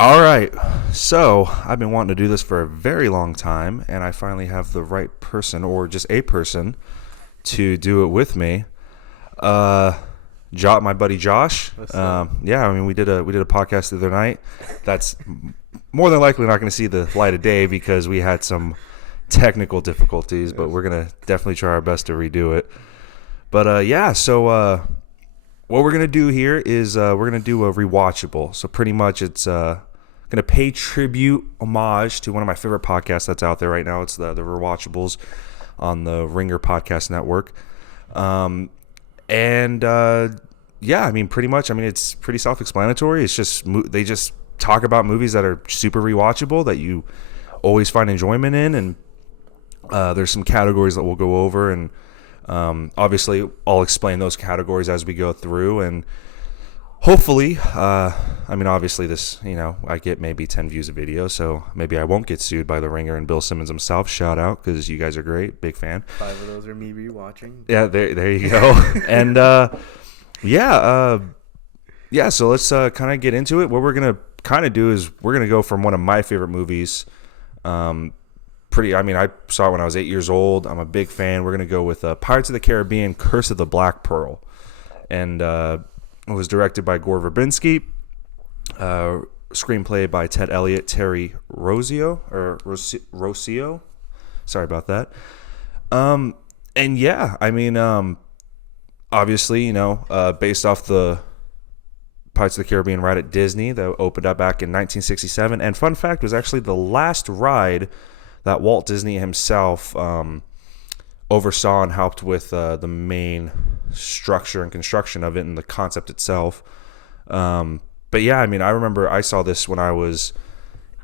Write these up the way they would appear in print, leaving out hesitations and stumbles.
All right. So I've been wanting to do this for a very long time, and I finally have the right person, or just a person, to do it with me. Uh, my buddy Josh. What's up? Yeah, I mean we did a podcast the other night. That's more than likely not going to see the light of day because we had some technical difficulties, but Yes. we're gonna definitely try our best to redo it. But yeah, so what we're gonna do here is we're gonna do a rewatchable. So pretty much it's gonna pay tribute, homage to one of my favorite podcasts that's out there right now. It's the Rewatchables on the Ringer Podcast Network. And yeah, I mean pretty much. I mean it's pretty self-explanatory. It's just they just talk about movies that are super rewatchable that you always find enjoyment in, and there's some categories that we'll go over, and obviously I'll explain those categories as we go through, and hopefully, I mean, obviously this, I get maybe 10 views a video, so maybe I won't get sued by the Ringer and Bill Simmons himself. Shout out, because you guys are great, big fan. 5 of those are me rewatching. Yeah, there you go. And yeah, yeah. So let's kind of get into it. What we're gonna kind of do is we're gonna go from one of my favorite movies. I mean, I saw it when I was 8 years old. I'm a big fan. We're gonna go with Pirates of the Caribbean: Curse of the Black Pearl, and it was directed by Gore Verbinski. Screenplay by Ted Elliott, Terry Rossio. Sorry about that. And yeah, I mean, obviously, based off the Pirates of the Caribbean ride at Disney that opened up back in 1967. And fun fact, was actually the last ride that Walt Disney himself oversaw and helped with the main structure and construction of it and the concept itself. But yeah, I mean, I remember I saw this when I was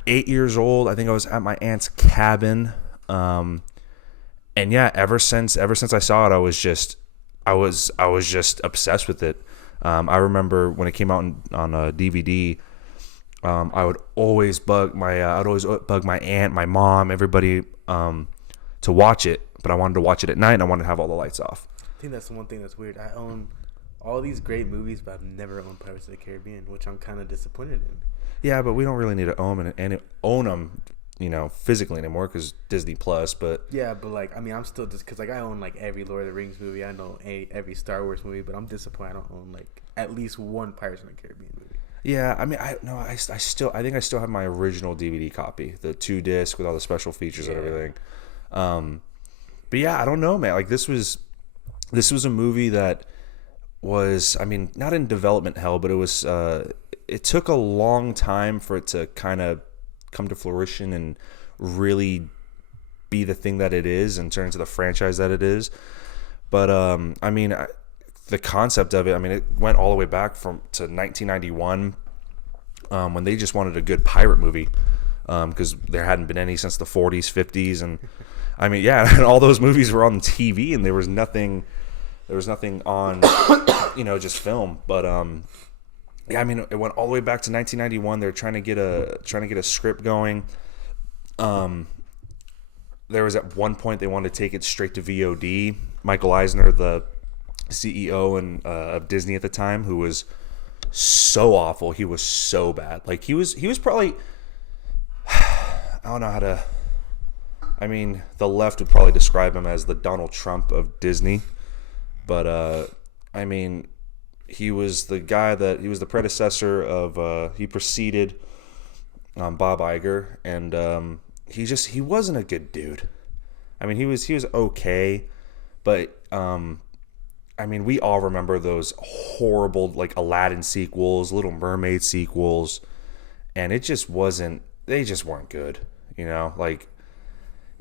8 years old. I think I was at my aunt's cabin. And yeah, ever since I saw it, I was just obsessed with it. I remember when it came out on a DVD. I'd always bug my aunt, my mom, everybody to watch it, but I wanted to watch it at night and I wanted to have all the lights off. I think that's the one thing that's weird. I own all these great movies, but I've never owned Pirates of the Caribbean, which I'm kind of disappointed in. Yeah, but we don't really need to own them, physically anymore because Disney Plus. But Yeah, but like, I mean, I'm still just because like I own like every Lord of the Rings movie. I know every Star Wars movie, but I'm disappointed I don't own like at least one Pirates of the Caribbean movie. yeah, I mean, I think I still have my original DVD copy, the 2 disc with all the special features and Yeah. everything. But yeah, I don't know, man. Like this was a movie that was, I mean, not in development hell, but it took a long time for it to kind of come to fruition and really be the thing that it is and turn into the franchise that it is. But I mean, the concept of it, I mean, it went all the way back to 1991 when they just wanted a good pirate movie because there hadn't been any since the 40s, 50s, and I mean, yeah, and all those movies were on TV and there was nothing on, just film. But yeah, I mean, it went all the way back to 1991. They're trying to get a script going. There was at one point they wanted to take it straight to VOD. Michael Eisner, the CEO of Disney at the time, who was so awful. He was so bad. Like he was probably, I don't know how to. I mean, the left would probably describe him as the Donald Trump of Disney. But I mean, he was the predecessor of he preceded Bob Iger, and he wasn't a good dude. I mean, he was okay, but I mean, we all remember those horrible like Aladdin sequels, Little Mermaid sequels, and they just weren't good, like.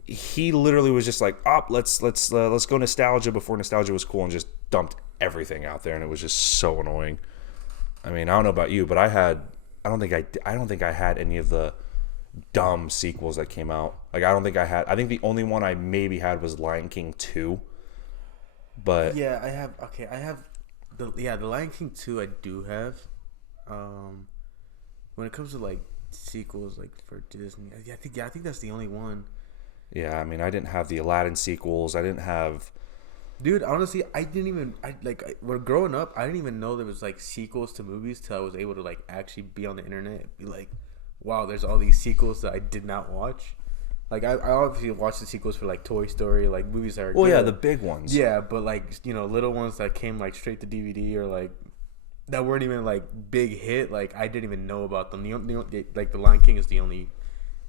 He literally was just like, let's go nostalgia before nostalgia was cool, and just dumped everything out there, and it was just so annoying. I mean, I don't know about you, but I don't think I had any of the dumb sequels that came out. Like I think the only one I maybe had was Lion King 2. But Yeah, I have the Lion King 2 I do have. When it comes to like sequels like for Disney, I think that's the only one. yeah, I mean, I didn't have the Aladdin sequels. I didn't have. Dude, honestly, when growing up, I didn't even know there was like sequels to movies till I was able to like actually be on the internet and be like, wow, there's all these sequels that I did not watch. Like I obviously watched the sequels for like Toy Story, like movies that are Well, good. yeah, the big ones. Yeah, but like little ones that came like straight to DVD or like that weren't even like big hit. Like I didn't even know about them. Like the Lion King is the only.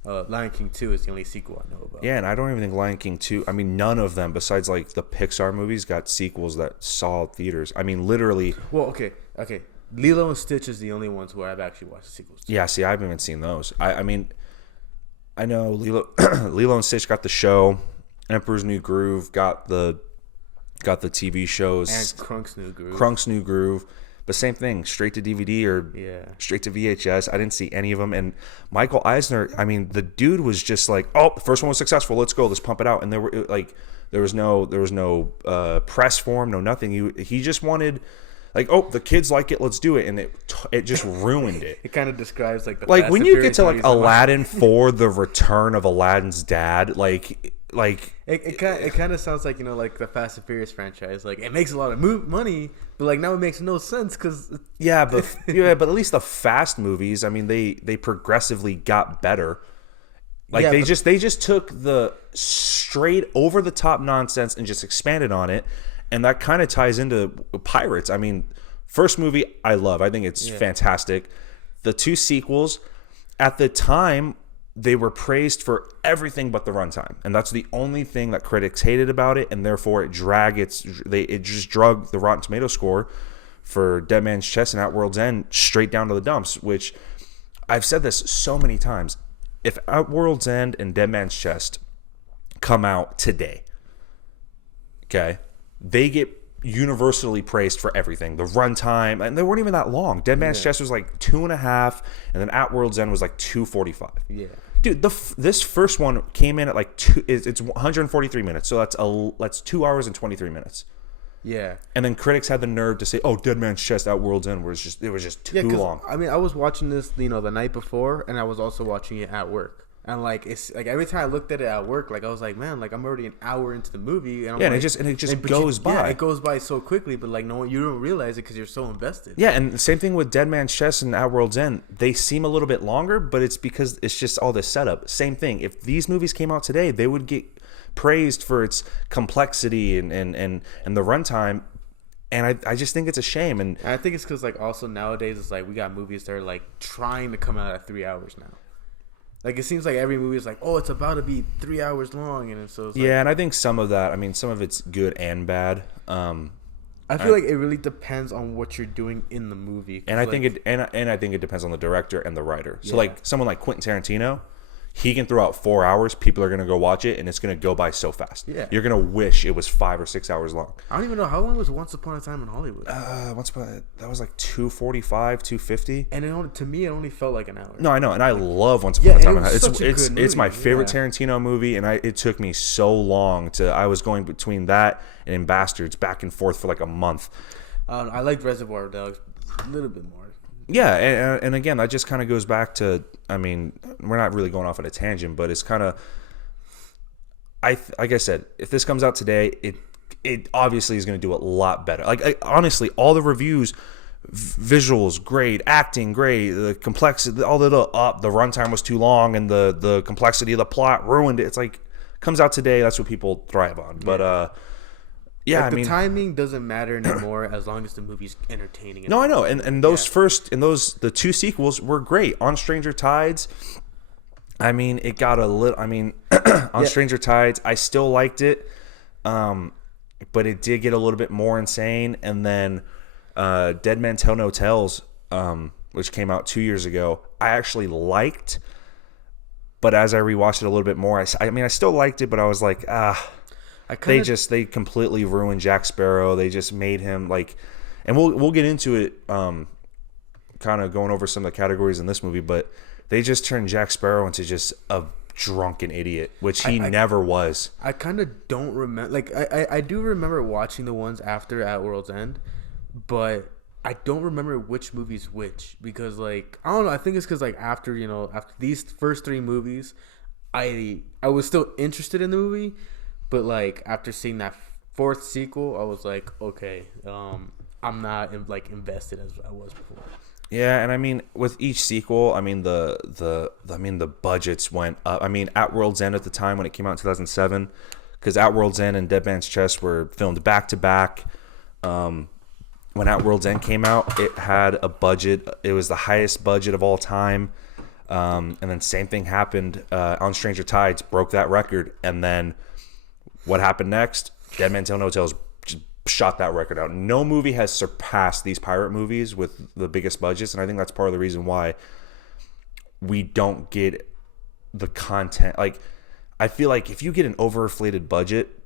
Lion King 2 is the only sequel I know about. Yeah, and I don't even think Lion King 2, I mean, none of them besides like the Pixar movies got sequels that saw theaters. I mean, literally. Well, okay. Lilo and Stitch is the only ones where I've actually watched the sequels to. Yeah, see, I haven't even seen those. I mean, I know Lilo and Stitch got the show. Emperor's New Groove got the TV shows. And Krunk's New Groove. But same thing, straight to DVD or straight to VHS. I didn't see any of them. And Michael Eisner, I mean, the dude was just like, oh, the first one was successful. Let's go. Let's pump it out. And there was no press for him, no nothing. He just wanted, like, oh, the kids like it. Let's do it. And it just ruined it. It kind of describes like the like when you get to like Aladdin 4, the return of Aladdin's dad, like it kind of sounds like like the Fast and Furious franchise. Like it makes a lot of money, but like now it makes no sense because but at least the Fast movies, I mean, they progressively got better. Like they just took the straight over the top nonsense and just expanded on it, and that kind of ties into Pirates. I mean, first movie I love. I think it's fantastic. The two sequels at the time, they were praised for everything but the runtime, and that's the only thing that critics hated about it, and therefore it just drug the Rotten Tomato score for Dead Man's Chest and At World's End straight down to the dumps. Which I've said this so many times: if At World's End and Dead Man's Chest come out today, okay, they get universally praised for everything. The runtime, and they weren't even that long. Dead Man's Chest was like 2.5, and then At World's End was like 2:45. Yeah. Dude, this first one came in at like it's 143 minutes, so that's 2 hours and 23 minutes. Yeah. And then critics had the nerve to say, "Oh, Dead Man's Chest At World's End was just too long." I mean, I was watching this, the night before, and I was also watching it at work. And like it's like every time I looked at it at work, like I was like, man, like I'm already an hour into the movie, and I'm it just goes by. Yeah, it goes by so quickly, but like no, you don't realize it because you're so invested. Yeah, and the same thing with Dead Man's Chest and At World's End. They seem a little bit longer, but it's because it's just all this setup. Same thing. If these movies came out today, they would get praised for its complexity and the runtime. And I just think it's a shame. And I think it's because like also nowadays it's like we got movies that are like trying to come out at 3 hours now. Like it seems like every movie is like, oh, it's about to be 3 hours long, and so it's and I think some of that. I mean, some of it's good and bad. I feel like it really depends on what you're doing in the movie. And I think it depends on the director and the writer. So like someone like Quentin Tarantino, he can throw out 4 hours. People are going to go watch it, and it's going to go by so fast. Yeah. You're going to wish it was 5 or 6 hours long. I don't even know. How long was Once Upon a Time in Hollywood? That was like 2:45, 2:50. And to me, it only felt like an hour. No, I know. And I love Once Upon a Time in Hollywood. It's my movie. favorite Tarantino movie, and it took me so long I was going between that and In Bastards back and forth for like a month. I liked Reservoir Dogs a little bit more. Yeah, and again, that just kind of goes back to, I mean, we're not really going off on a tangent, but it's kind of, like I said, if this comes out today, it obviously is going to do a lot better. Like honestly, all the reviews, visuals great, acting great, the complexity, all the runtime was too long, and the complexity of the plot ruined it. It's like comes out today, that's what people thrive on. But I mean, the timing doesn't matter anymore as long as the movie's entertaining. No, I know, and the two sequels were great. On Stranger Tides, I mean, it got a little. I mean, on Stranger Tides, I still liked it, but it did get a little bit more insane. And then Dead Men Tell No Tales, which came out 2 years ago, I actually liked, but as I rewatched it a little bit more, I still liked it, but I was like, they completely ruined Jack Sparrow. They just made him like, and we'll get into it, kind of going over some of the categories in this movie, but they just turned Jack Sparrow into just a drunken idiot, which he never was. I kind of don't remember. Like I do remember watching the ones after At World's End, but I don't remember which movie's which, because like I don't know. I think it's because like after these first three movies, I was still interested in the movie. But like after seeing that fourth sequel, I was like, okay, I'm not like invested as I was before. Yeah, and I mean, with each sequel, I mean the budgets went up. I mean, At World's End at the time when it came out in 2007, because At World's End and Dead Man's Chest were filmed back to back. When At World's End came out, it had a budget. It was the highest budget of all time. And then same thing happened on Stranger Tides, broke that record. And then what happened next? Dead Man Tell No Tales just shot that record out. No movie has surpassed these pirate movies with the biggest budgets, and I think that's part of the reason why we don't get the content. Like, I feel like if you get an overinflated budget,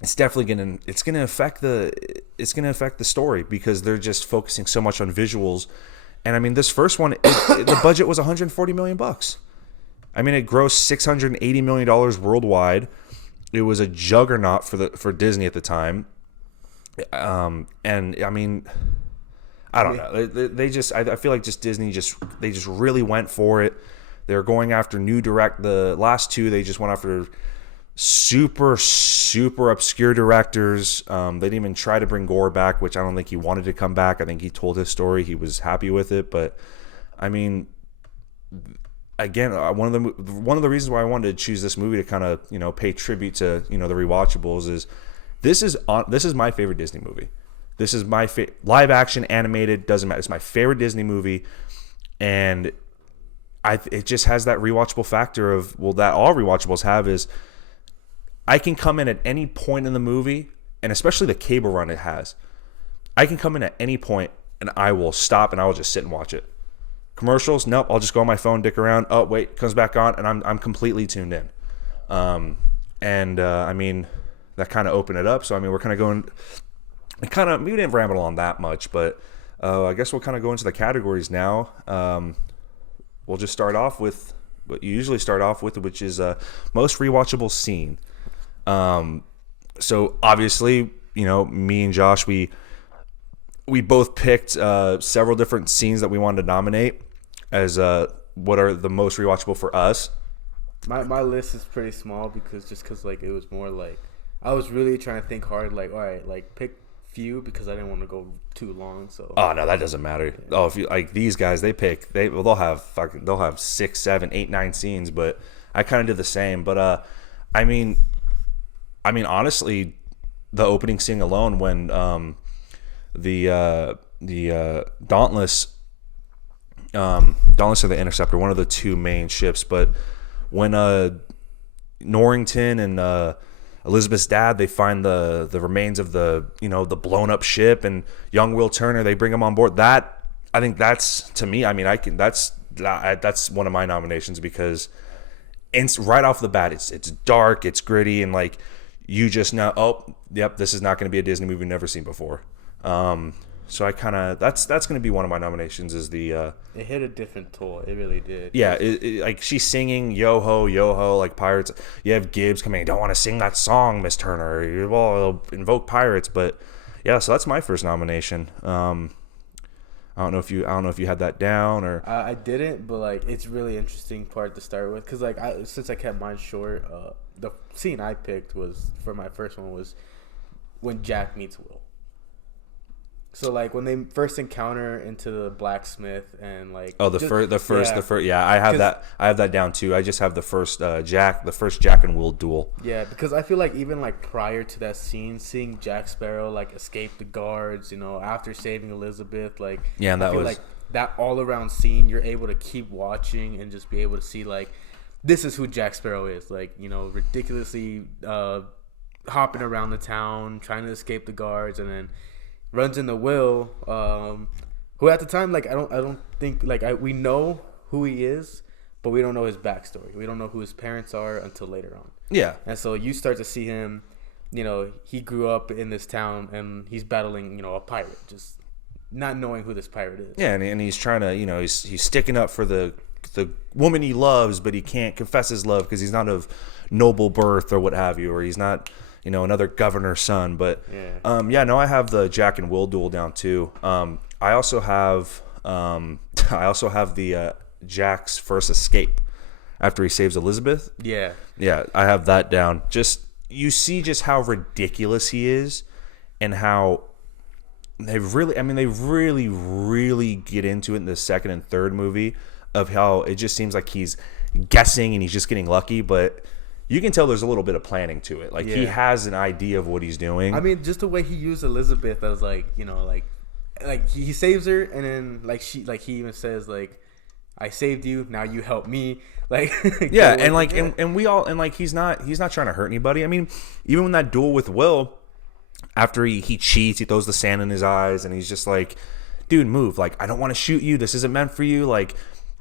it's definitely gonna affect the story, because they're just focusing so much on visuals. And I mean, this first one, the budget was $140 million. I mean, it grossed $680 million worldwide. It was a juggernaut for Disney at the time. And I mean, I don't know. They just, I feel like just Disney they just really went for it. They're going after the last two, they just went after super, super obscure directors. They didn't even try to bring Gore back, which I don't think he wanted to come back. I think he told his story. He was happy with it. But I mean, again, one of the reasons why I wanted to choose this movie to kind of, pay tribute to, the Rewatchables is this is my favorite Disney movie. This is my live action, animated, doesn't matter. It's my favorite Disney movie, and it just has that rewatchable factor of, well, that all Rewatchables have is I can come in at any point in the movie, and especially the cable run it has. I can come in at any point and I will stop and I will just sit and watch it. Commercials, nope. I'll just go on my phone, dick around. Oh wait, comes back on, and I'm completely tuned in. I mean, that kind of opened it up. So I mean, we're kind of going. We didn't ramble on that much, but I guess we'll kind of go into the categories now. We'll just start off with what you usually start off with, which is most rewatchable scene. So obviously, me and Josh, we both picked several different scenes that we wanted to nominate as what are the most rewatchable for us. My list is pretty small because like it was more like I was really trying to think hard. Like, all right, like pick few because I didn't want to go too long. So no, that doesn't matter. Yeah. Oh, if you like these guys, they'll have 6, 7, 8, 9 scenes, but I kind of did the same. But I mean, honestly, the opening scene alone when the Dauntless or the Interceptor, one of the two main ships, but when Norrington and Elizabeth's dad, they find the remains of the blown up ship, and young Will Turner, they bring him on board. That, I think that's, to me, I mean, that's one of my nominations, because it's right off the bat, it's dark, it's gritty, and like you just know, oh, yep, this is not going to be a Disney movie we've never seen before. So I kind of that's going to be one of my nominations. Is the it hit a different toll. It really did. Yeah, like she's singing yo ho like pirates. You have Gibbs coming. Don't want to sing that song, Miss Turner. It'll invoke pirates. But yeah, so that's my first nomination. I don't know if you had that down or I didn't, but like it's really interesting part to start with because like since I kept mine short, the scene I picked was for my first one was when Jack meets Will. So like when they first encounter into the blacksmith and like the first I have that down too. I just have the first Jack and Will duel. Yeah, because I feel like even like prior to that scene, seeing Jack Sparrow like escape the guards, after saving Elizabeth, like yeah, and that was like that all around scene. You're able to keep watching and just be able to see like this is who Jack Sparrow is, like ridiculously hopping around the town trying to escape the guards, and then runs into Will, who at the time, like I don't think like we know who he is, but we don't know his backstory. We don't know who his parents are until later on. Yeah, and so you start to see him. He grew up in this town and he's battling, a pirate, just not knowing who this pirate is. Yeah, and he's trying to, he's sticking up for the woman he loves, but he can't confess his love because he's not of noble birth or what have you, or he's not. Another governor's son, but I have the Jack and Will duel down too. I also have the Jack's first escape after he saves Elizabeth. Yeah, I have that down. Just you see just how ridiculous he is, and how they really get into it in the second and third movie of how it just seems like he's guessing and he's just getting lucky, but you can tell there's a little bit of planning to it. Like he has an idea of what he's doing. I mean, just the way he used Elizabeth as like, you know, like he saves her, and then he even says like, I saved you, now you help me. Like yeah, and like and we all, and like he's not trying to hurt anybody. I mean, even when that duel with Will, after he cheats, he throws the sand in his eyes, and he's just like, dude, move. Like, I don't want to shoot you. This isn't meant for you. Like,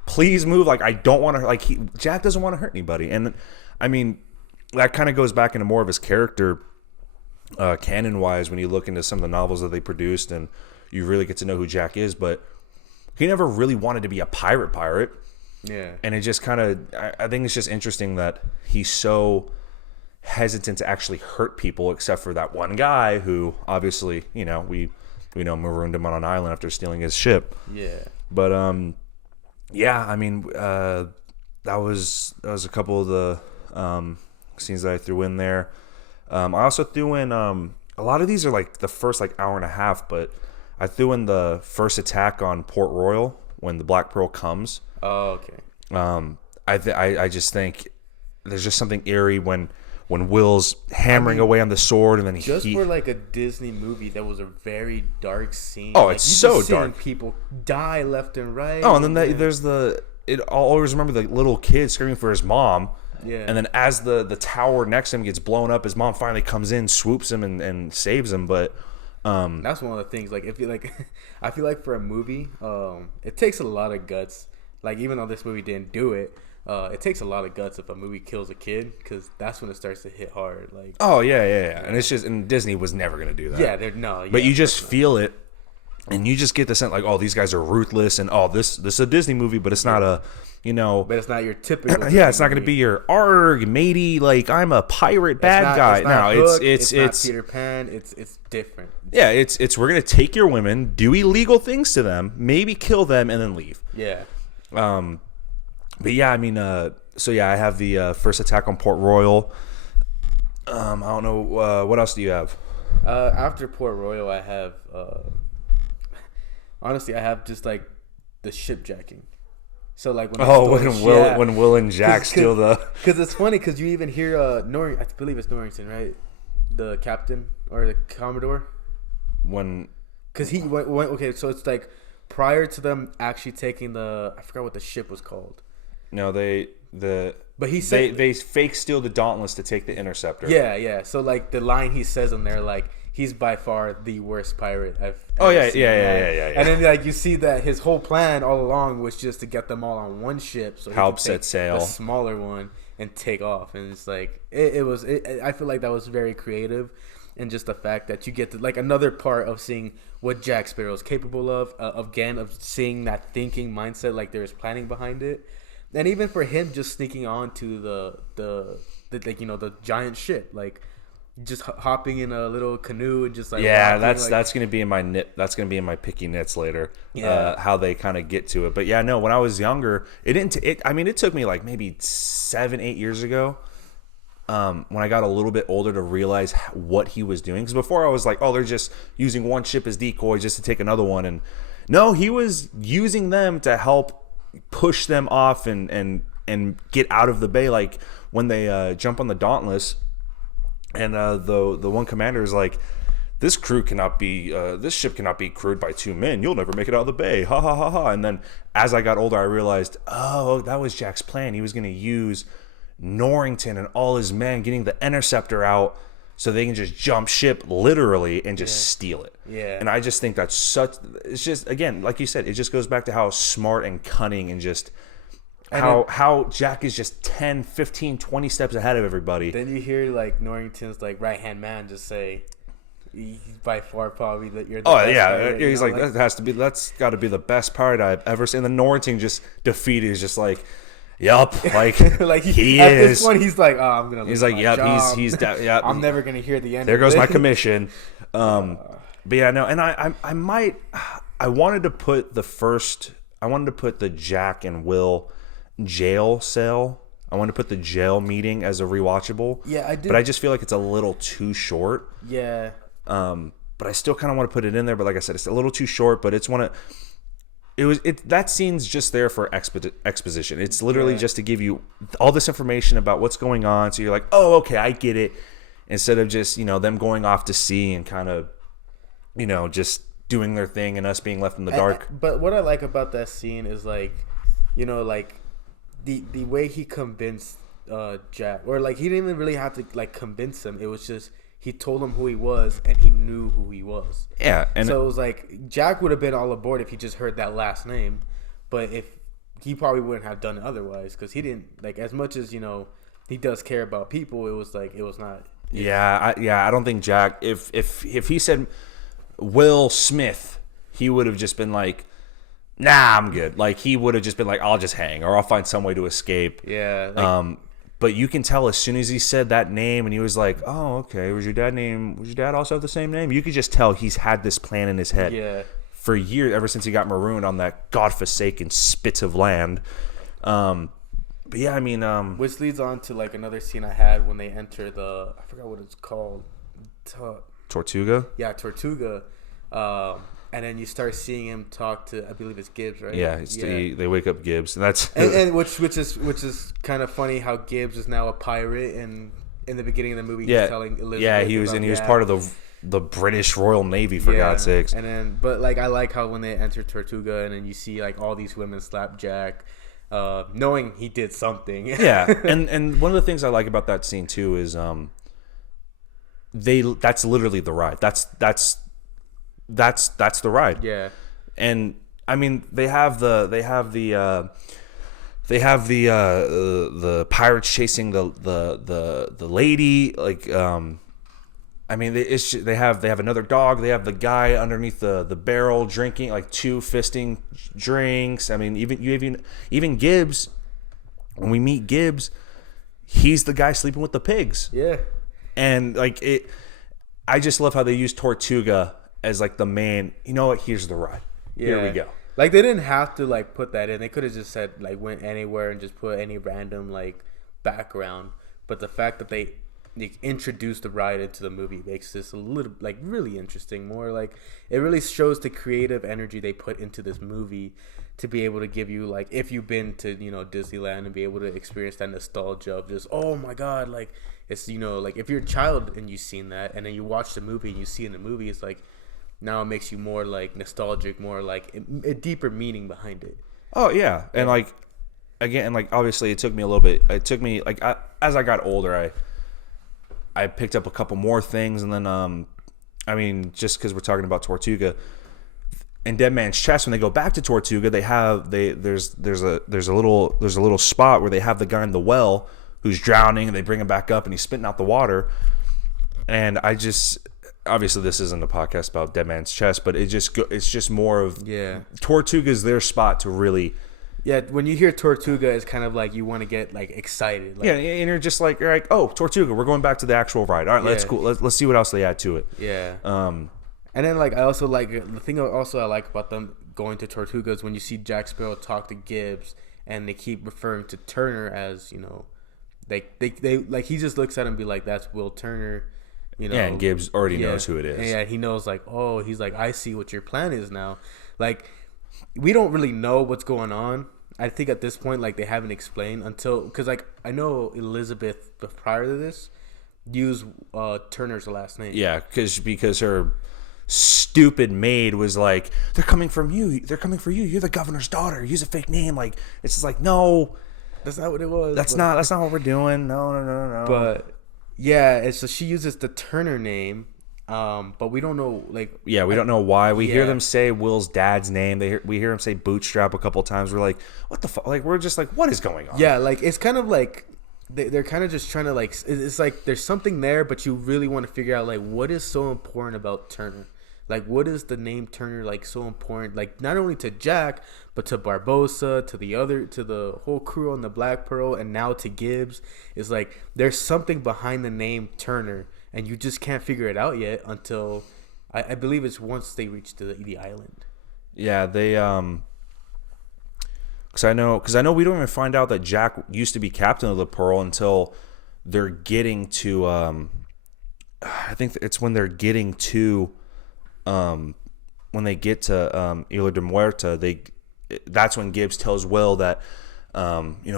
please move. Like, I don't want to, like, Jack doesn't want to hurt anybody. And I mean, that kind of goes back into more of his character canon wise when you look into some of the novels that they produced and you really get to know who Jack is. But he never really wanted to be a pirate. Yeah. And it just kind of, I think it's just interesting that he's so hesitant to actually hurt people, except for that one guy who obviously, you know, we marooned him on an island after stealing his ship. Yeah. But yeah, I mean, that was a couple of the scenes that I threw in there. I also threw in a lot of these are like the first like hour and a half, but I threw in the first attack on Port Royal when the Black Pearl comes. Oh, okay. I just think there's just something eerie when Will's hammering away on the sword, and then for like a Disney movie, that was a very dark scene. Oh, like, it's so dark. People die left and right. Oh, and then I'll always remember the little kid screaming for his mom. Yeah. And then as the tower next to him gets blown up, his mom finally comes in, swoops him, and saves him. But that's one of the things. Like, if you like, I feel like for a movie, it takes a lot of guts. Like, even though this movie didn't do it, it takes a lot of guts if a movie kills a kid, because that's when it starts to hit hard. Like, oh yeah, and it's just, and Disney was never gonna do that. Yeah, but you just feel it, and you just get the sense like, oh, these guys are ruthless, and oh, this is a Disney movie, but it's not a, you know, but it's not your typical. Yeah, it's not gonna be your arg matey, like I'm a pirate bad guy. It's not Peter Pan. It's different. Yeah, it's we're gonna take your women, do illegal things to them, maybe kill them, and then leave. Yeah. But yeah, I mean, so yeah, I have the first attack on Port Royal. I don't know, what else do you have? After Port Royal, I have, honestly, I have just like the shipjacking. So like when Will and Jack steal the, because it's funny because you even hear I believe it's Norrington, right? The captain or the Commodore. Because he went, okay, so it's like prior to them actually taking I forgot what the ship was called. No, but he said they fake steal the Dauntless to take the Interceptor. Yeah. So like the line he says in there, like, he's by far the worst pirate I've ever seen. Yeah. And then like you see that his whole plan all along was just to get them all on one ship, so he help could set sail, the smaller one, and take off. And it's like I feel like that was very creative, and just the fact that you get to like another part of seeing what Jack Sparrow is capable of, again, of seeing that thinking mindset, like there's planning behind it. And even for him just sneaking on to the like, you know, the giant ship, like just hopping in a little canoe and just like, yeah, that's gonna be in my that's gonna be in my picky nits later. Yeah, how they kind of get to it. But yeah, no, when I was younger, it took me like maybe 7-8 years ago, when I got a little bit older, to realize what he was doing. Because before I was like, oh, they're just using one ship as decoy just to take another one, and no, he was using them to help push them off and get out of the bay. Like when they jump on the Dauntless, and the one commander is like, this ship cannot be crewed by 2 men. You'll never make it out of the bay. Ha ha ha ha. And then as I got older, I realized, oh, that was Jack's plan. He was going to use Norrington and all his men getting the Interceptor out so they can just jump ship literally and just steal it. Yeah. And I just think that's it's just, again, like you said, it just goes back to how smart and cunning and just how Jack is just 10, 15, 20 steps ahead of everybody. Then you hear like Norrington's like right-hand man just say, he's by far probably you're the best pirate, he's like, that's got to be the best pirate I've ever seen. And then Norrington just defeated is just like, yup, like, like he at is. This point, he's like, oh, I'm gonna. He's like, yep, job. Yep. I'm never gonna hear the end. There goes my commission. But yeah, no, and I wanted to put the Jack and Will jail cell. I wanted to put the jail meeting as a rewatchable. Yeah, I did. But I just feel like it's a little too short. Yeah. But but I still kind of want to put it in there. But like I said, it's a little too short. But it's one of that scene's just there for exposition. It's literally just to give you all this information about what's going on, so you're like, oh, okay, I get it. Instead of just them going off to sea and kind of just doing their thing and us being left in the dark. But what I like about that scene is like, like the way he convinced Jack, or like he didn't even really have to like convince him. It was just he told him who he was and he knew who he was. Yeah, and so it was like Jack would have been all aboard if he just heard that last name, but if he probably wouldn't have done it otherwise, because he didn't like, as much as he does care about people. It was like it was not. I don't think Jack. If he said Will Smith, he would have just been like, nah, I'm good. Like he would have just been like, I'll just hang, or I'll find some way to escape. Yeah. Like, but you can tell as soon as he said that name and he was like, oh, okay, was your dad also have the same name? You could just tell he's had this plan in his head for years, ever since he got marooned on that godforsaken spit of land. But yeah, I mean, which leads on to like another scene I had when they enter I forgot what it's called. Tortuga? Yeah, Tortuga. And then you start seeing him talk to, I believe it's Gibbs, right? Yeah, they wake up Gibbs, and that's and which is kind of funny how Gibbs is now a pirate, and in the beginning of the movie he's telling Elizabeth. Yeah, he was part of the British Royal Navy, for God's sakes. And then, but like I like how when they enter Tortuga, and then you see like all these women slap Jack, knowing he did something. Yeah, and one of the things I like about that scene too is that's literally the ride. That's the ride. Yeah. And I mean, they have the pirates chasing the lady. Like, I mean, they have another dog. They have the guy underneath the barrel drinking, like two fisting drinks. I mean, even Gibbs. When we meet Gibbs, he's the guy sleeping with the pigs. Yeah. And like I just love how they use Tortuga as like the main. You know what? Here's the ride. Yeah. Here we go. Like they didn't have to like put that in. They could have just said like went anywhere and just put any random like background. But the fact that they introduced the ride into the movie makes this a little like really interesting. More like it really shows the creative energy they put into this movie to be able to give you like, if you've been to Disneyland, and be able to experience that nostalgia of just, oh my god, like it's like if you're a child and you've seen that and then you watch the movie and you see in the movie, it's like now it makes you more like nostalgic, more like a deeper meaning behind it. Oh yeah, and like again, like obviously it took me a little bit. It took me like as I got older, I picked up a couple more things, and then I mean, just because we're talking about Tortuga and Dead Man's Chest, when they go back to Tortuga, there's a little spot where they have the guy in the well who's drowning, and they bring him back up, and he's spitting out the water. And I just, obviously this isn't a podcast about Dead Man's Chest, but it's just more of Tortuga's their spot to really. Yeah, when you hear Tortuga, it's kind of like you want to get like excited. Like, yeah, and you're like, oh, Tortuga, we're going back to the actual ride. All right, that's cool. Let's see what else they add to it. Yeah. And then like I also like the thing also I like about them going to Tortuga is when you see Jack Sparrow talk to Gibbs, and they keep referring to Turner as they like he just looks at him and be like, that's Will Turner. Yeah, and Gibbs already knows who it is. Yeah, he knows like, oh, he's like, I see what your plan is now. Like, we don't really know what's going on. I think at this point, like, they haven't explained until, because like I know Elizabeth prior to this used Turner's last name. Yeah, because her stupid maid was like, they're coming from you. They're coming for you. You're the governor's daughter. Use a fake name. Like, it's just like, no, that's not what it was. That's not what we're doing. No. But yeah, so she uses the Turner name, but we don't know like. Yeah, we don't know why. We hear them say Will's dad's name. We hear him say Bootstrap a couple times. We're like, what the fuck? Like, we're just like, what is going on? Yeah, like it's kind of like they're kind of just trying to like. It's like there's something there, but you really want to figure out like what is so important about Turner. Like, what is the name Turner like so important? Like, not only to Jack, but to Barbosa, to the whole crew on the Black Pearl, and now to Gibbs. It's like there's something behind the name Turner, and you just can't figure it out yet until I believe it's once they reach the island. Yeah, they because I know we don't even find out that Jack used to be captain of the Pearl until they're getting to I think it's when they're getting to when they get to Isla de Muerta, that's when Gibbs tells Will that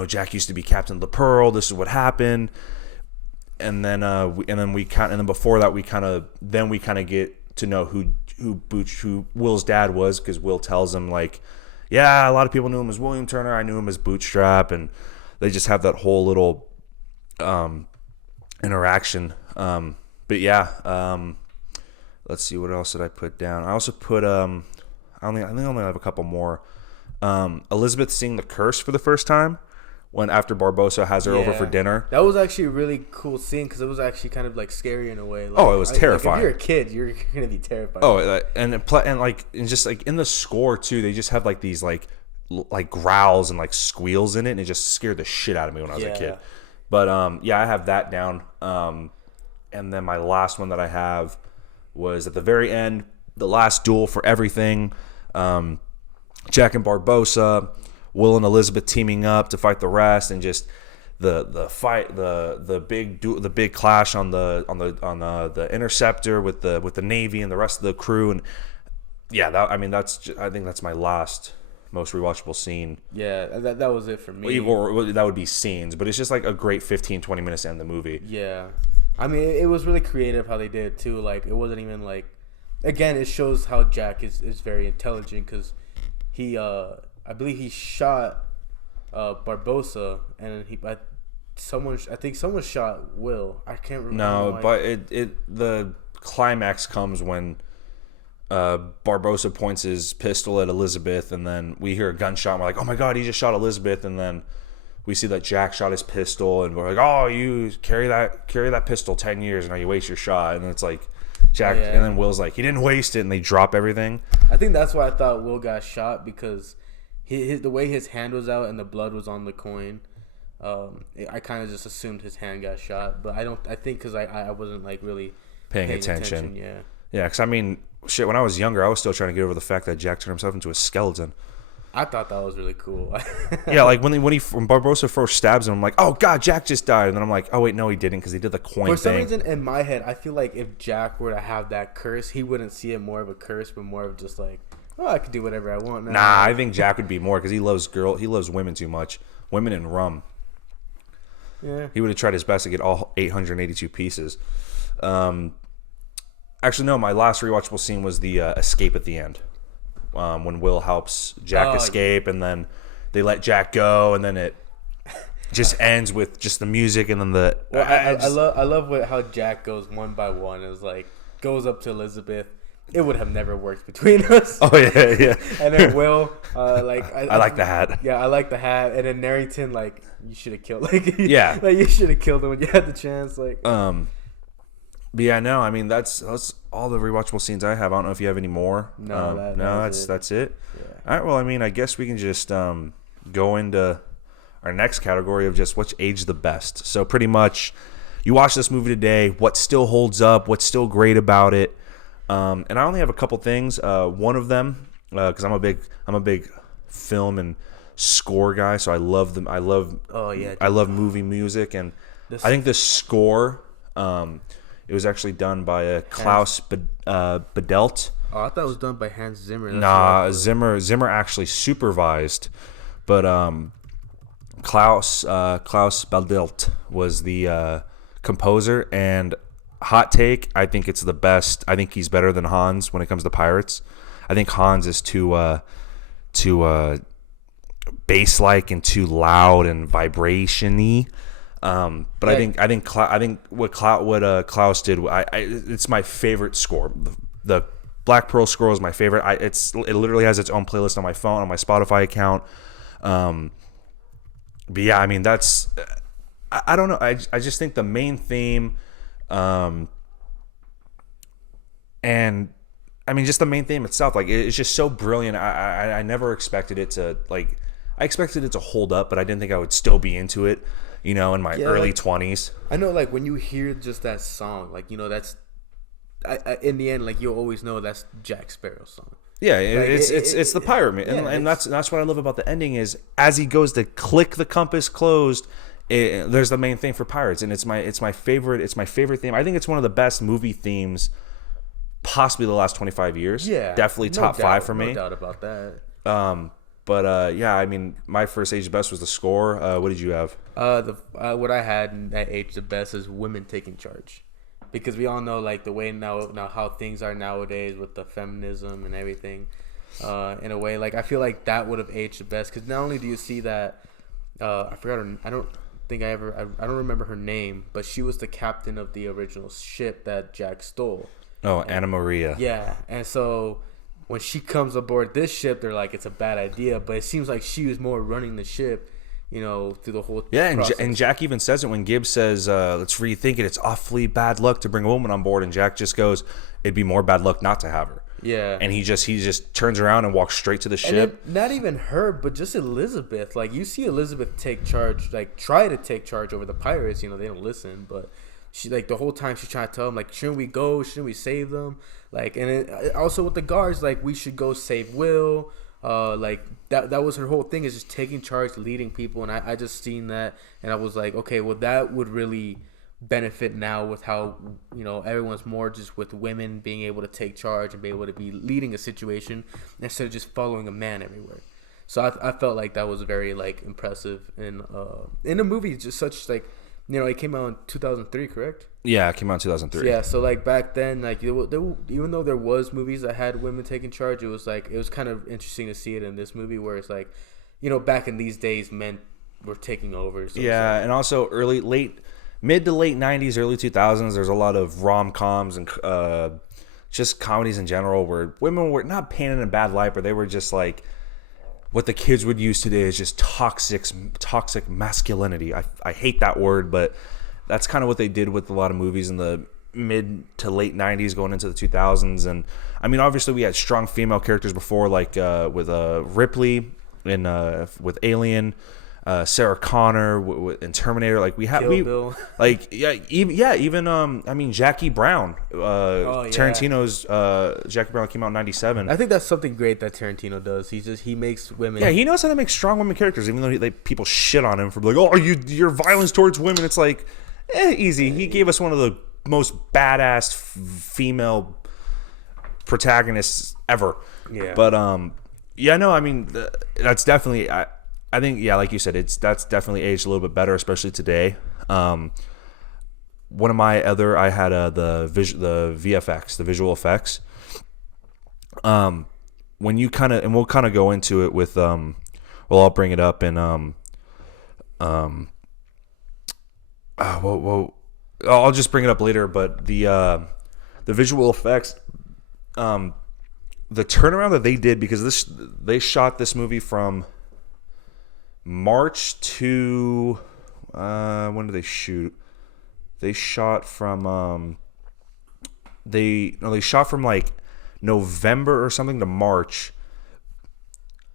Jack used to be captain of the Pearl. This is what happened, and then before that we kind of get to know who Will's dad was, because Will tells him like, yeah, a lot of people knew him as William Turner. I knew him as Bootstrap, and they just have that whole little interaction. But yeah, let's see, what else did I put down? I also put I think I only have a couple more. Elizabeth seeing the curse for the first time after Barbosa has her over for dinner. That was actually a really cool scene, because it was actually kind of like scary in a way. Like, it was terrifying. Like, if you're a kid, you're gonna be terrified. And just like in the score too, they just have like these like growls and like squeals in it, and it just scared the shit out of me when I was a kid. But I have that down. And then my last one that I have was at the very end, the last duel for everything. Jack and Barbosa, Will and Elizabeth teaming up to fight the rest, and just the fight, the big clash on the Interceptor with the Navy and the rest of the crew. And I think that's my last most rewatchable scene. Yeah, that was it for me. Or that would be scenes, but it's just like a great 15-20 minutes to end the movie. Yeah. I mean, it was really creative how they did it too. Like, it wasn't even like, again, it shows how Jack is very intelligent, because he, I believe he shot Barbosa, and I think someone shot Will. I can't remember. No, but the climax comes when Barbosa points his pistol at Elizabeth, and then we hear a gunshot, and we're like, oh my god, he just shot Elizabeth, and then we see that Jack shot his pistol, and we're like, oh, you carry that pistol 10 years, and now you waste your shot. And it's like Jack, and then Will's like, he didn't waste it, and they drop everything. I think that's why I thought Will got shot, because the way his hand was out and the blood was on the coin. I kind of just assumed his hand got shot, but I think because I wasn't like really paying attention. Yeah, because I mean, shit, when I was younger, I was still trying to get over the fact that Jack turned himself into a skeleton. I thought that was really cool. Yeah, like when Barbosa first stabs him, I'm like, oh god, Jack just died, and then I'm like, oh wait, no, he didn't, because he did the coin thing. For some reason, in my head, I feel like if Jack were to have that curse, he wouldn't see it more of a curse, but more of just like, oh, I could do whatever I want now. Nah, I think Jack would be more, because he loves women too much, women and rum. Yeah, he would have tried his best to get all 882 pieces. Actually, no, my last rewatchable scene was the escape at the end. When Will helps Jack escape, and then they let Jack go, and then it just ends with just the music, and then the. Well, I love how Jack goes one by one. It was like goes up to Elizabeth. It would have never worked between us. Oh yeah. And then Will, I like the hat. Yeah, I like the hat. And then Narrington, like, you should have killed. Like, yeah, like you should have killed him when you had the chance. Like, But yeah, no, I mean that's all the rewatchable scenes I have. I don't know if you have any more. No, that's it. Yeah. All right, well, I mean, I guess we can just go into our next category of just what's aged the best. So pretty much, you watch this movie today, what still holds up, what's still great about it. And I only have a couple things. One of them, because I'm a big film and score guy, so I love them. I love movie music, and I think the score. It was actually done by Klaus Badelt. Oh, I thought it was done by Hans Zimmer. Zimmer actually supervised, but Klaus Badelt was the composer. And hot take, I think it's the best. I think he's better than Hans when it comes to Pirates. I think Hans is too bass-like and too loud and vibration-y. But yeah. I think what Klaus did, it's my favorite score. The Black Pearl score is my favorite. It literally has its own playlist on my phone, on my Spotify account. But yeah, I mean that's, I don't know. I just think the main theme, and I mean just the main theme itself, like it's just so brilliant. I never expected it to like. I expected it to hold up, but I didn't think I would still be into it. In my early 20s. I know, like, when you hear just that song, like, that's... in the end, like, you'll always know that's Jack Sparrow's song. Yeah, like, it's the pirate, man. Yeah, and that's what I love about the ending is, as he goes to click the compass closed, there's the main thing for Pirates, and it's my favorite theme. I think it's one of the best movie themes possibly the last 25 years. Yeah, Definitely no top doubt, 5 for me. No doubt about that. But yeah, I mean, my first age the best was the score. What did you have? What I had at age the best is women taking charge, because we all know like the way now how things are nowadays with the feminism and everything. In a way, like I feel like that would have aged the best, because not only do you see that, I forgot her. I don't remember her name, but she was the captain of the original ship that Jack stole. Oh, Anna Maria. Yeah, and so when she comes aboard this ship, they're like, it's a bad idea, but it seems like she was more running the ship, through the whole process. And Jack even says it when Gibbs says, let's rethink it. It's awfully bad luck to bring a woman on board. And Jack just goes, it'd be more bad luck not to have her. Yeah. And he just turns around and walks straight to the ship. And not even her, but just Elizabeth. Like, you see Elizabeth take charge, like, try to take charge over the pirates. They don't listen, but she, like, the whole time she's trying to tell them, like, shouldn't we go? Shouldn't we save them? Like, and also with the guards, like, we should go save Will. Like, that was her whole thing, is just taking charge, leading people. And I just seen that, and I was like, okay, well, that would really benefit now with how everyone's more just with women being able to take charge and be able to be leading a situation instead of just following a man everywhere. So I felt like that was very like impressive in the movie. Just such like it came out in 2003, correct? Yeah, it came out in 2003. Yeah, so like back then, like even though there was movies that had women taking charge, it was kind of interesting to see it in this movie where it's like, back in these days, men were taking over. So yeah, and also mid to late 90s, early 2000s, there's a lot of rom-coms and just comedies in general where women were not painted in a bad light, but they were just like what the kids would use today is just toxic masculinity. I hate that word, but that's kind of what they did with a lot of movies in the mid to late 90s going into the 2000s. And I mean, obviously we had strong female characters before, like with Ripley in with Alien, Sarah Connor in Terminator. Like Bill. Like even I mean Jackie Brown, Tarantino's Jackie Brown came out in 97. I think that's something great that Tarantino does. He makes women. Yeah, he knows how to make strong women characters, even though people shit on him for like, oh, your violence towards women. It's like, easy. He gave us one of the most badass female protagonists ever. Yeah. But yeah, no, I mean that's definitely I think, yeah, like you said, that's definitely aged a little bit better, especially today. One of my I had the VFX, the visual effects. When you kind of, and we'll kind of go into it with, well, I'll bring it up and I'll just bring it up later. But the visual effects, the turnaround that they did, because they shot this movie from March to when did they shoot? They shot from they shot from like November or something to March.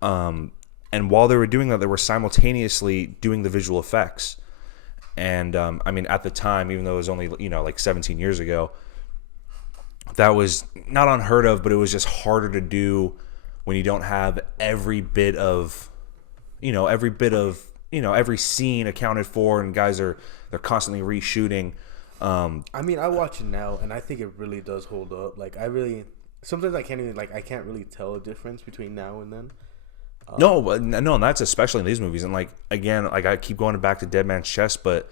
And while they were doing that, they were simultaneously doing the visual effects. And I mean, at the time, even though it was only like 17 years ago, that was not unheard of, but it was just harder to do when you don't have every bit of every scene accounted for, and guys they're constantly reshooting. I mean, I watch it now, and I think it really does hold up. Like, sometimes I can't really tell a difference between now and then. No, and that's especially in these movies. And like again, like I keep going back to Dead Man's Chest, and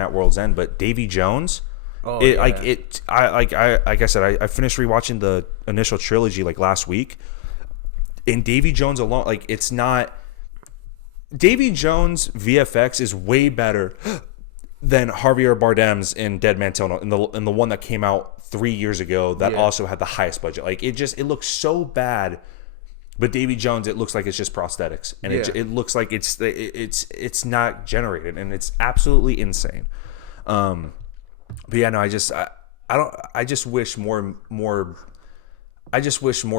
At World's End, but Davy Jones. Like I said, I finished rewatching the initial trilogy like last week. In Davy Jones alone, like it's not. Davy Jones VFX is way better than Javier Bardem's in Dead Man Tell No, in the one that came out 3 years ago that also had the highest budget. Like it looks so bad, but Davy Jones, it looks like it's just prosthetics, and it looks like it's not generated, and it's absolutely insane. But yeah, no, I just wish more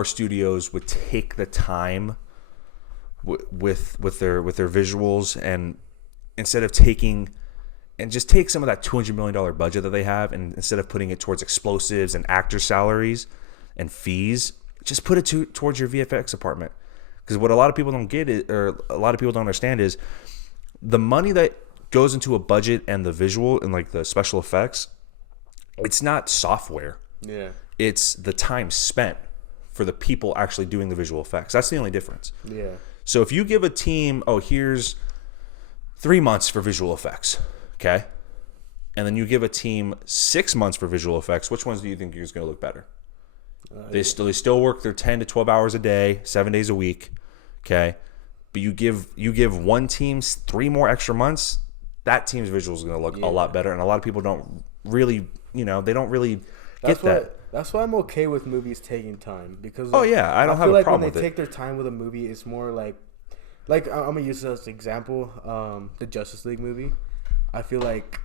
studios would take the time with their visuals, and instead of take some of that $200 million budget that they have, and instead of putting it towards explosives and actor salaries and fees, just put it towards your VFX department. Because what a lot of people don't get or a lot of people don't understand is the money that goes into a budget and the visual and like the special effects, it's not software. Yeah. It's the time spent for the people actually doing the visual effects. That's the only difference. Yeah. So if you give a team, here's 3 months for visual effects, okay? And then you give a team 6 months for visual effects, which ones do you think is going to look better? They still work their 10 to 12 hours a day, 7 days a week, okay? But you give one team 3 more extra months, that team's visuals is going to look a lot better. And a lot of people don't really, they don't really get that. That's why I'm okay with movies taking time, because I don't have a problem with it. When they take their time with a movie, it's more like I'm gonna use this as an example. The Justice League movie, I feel like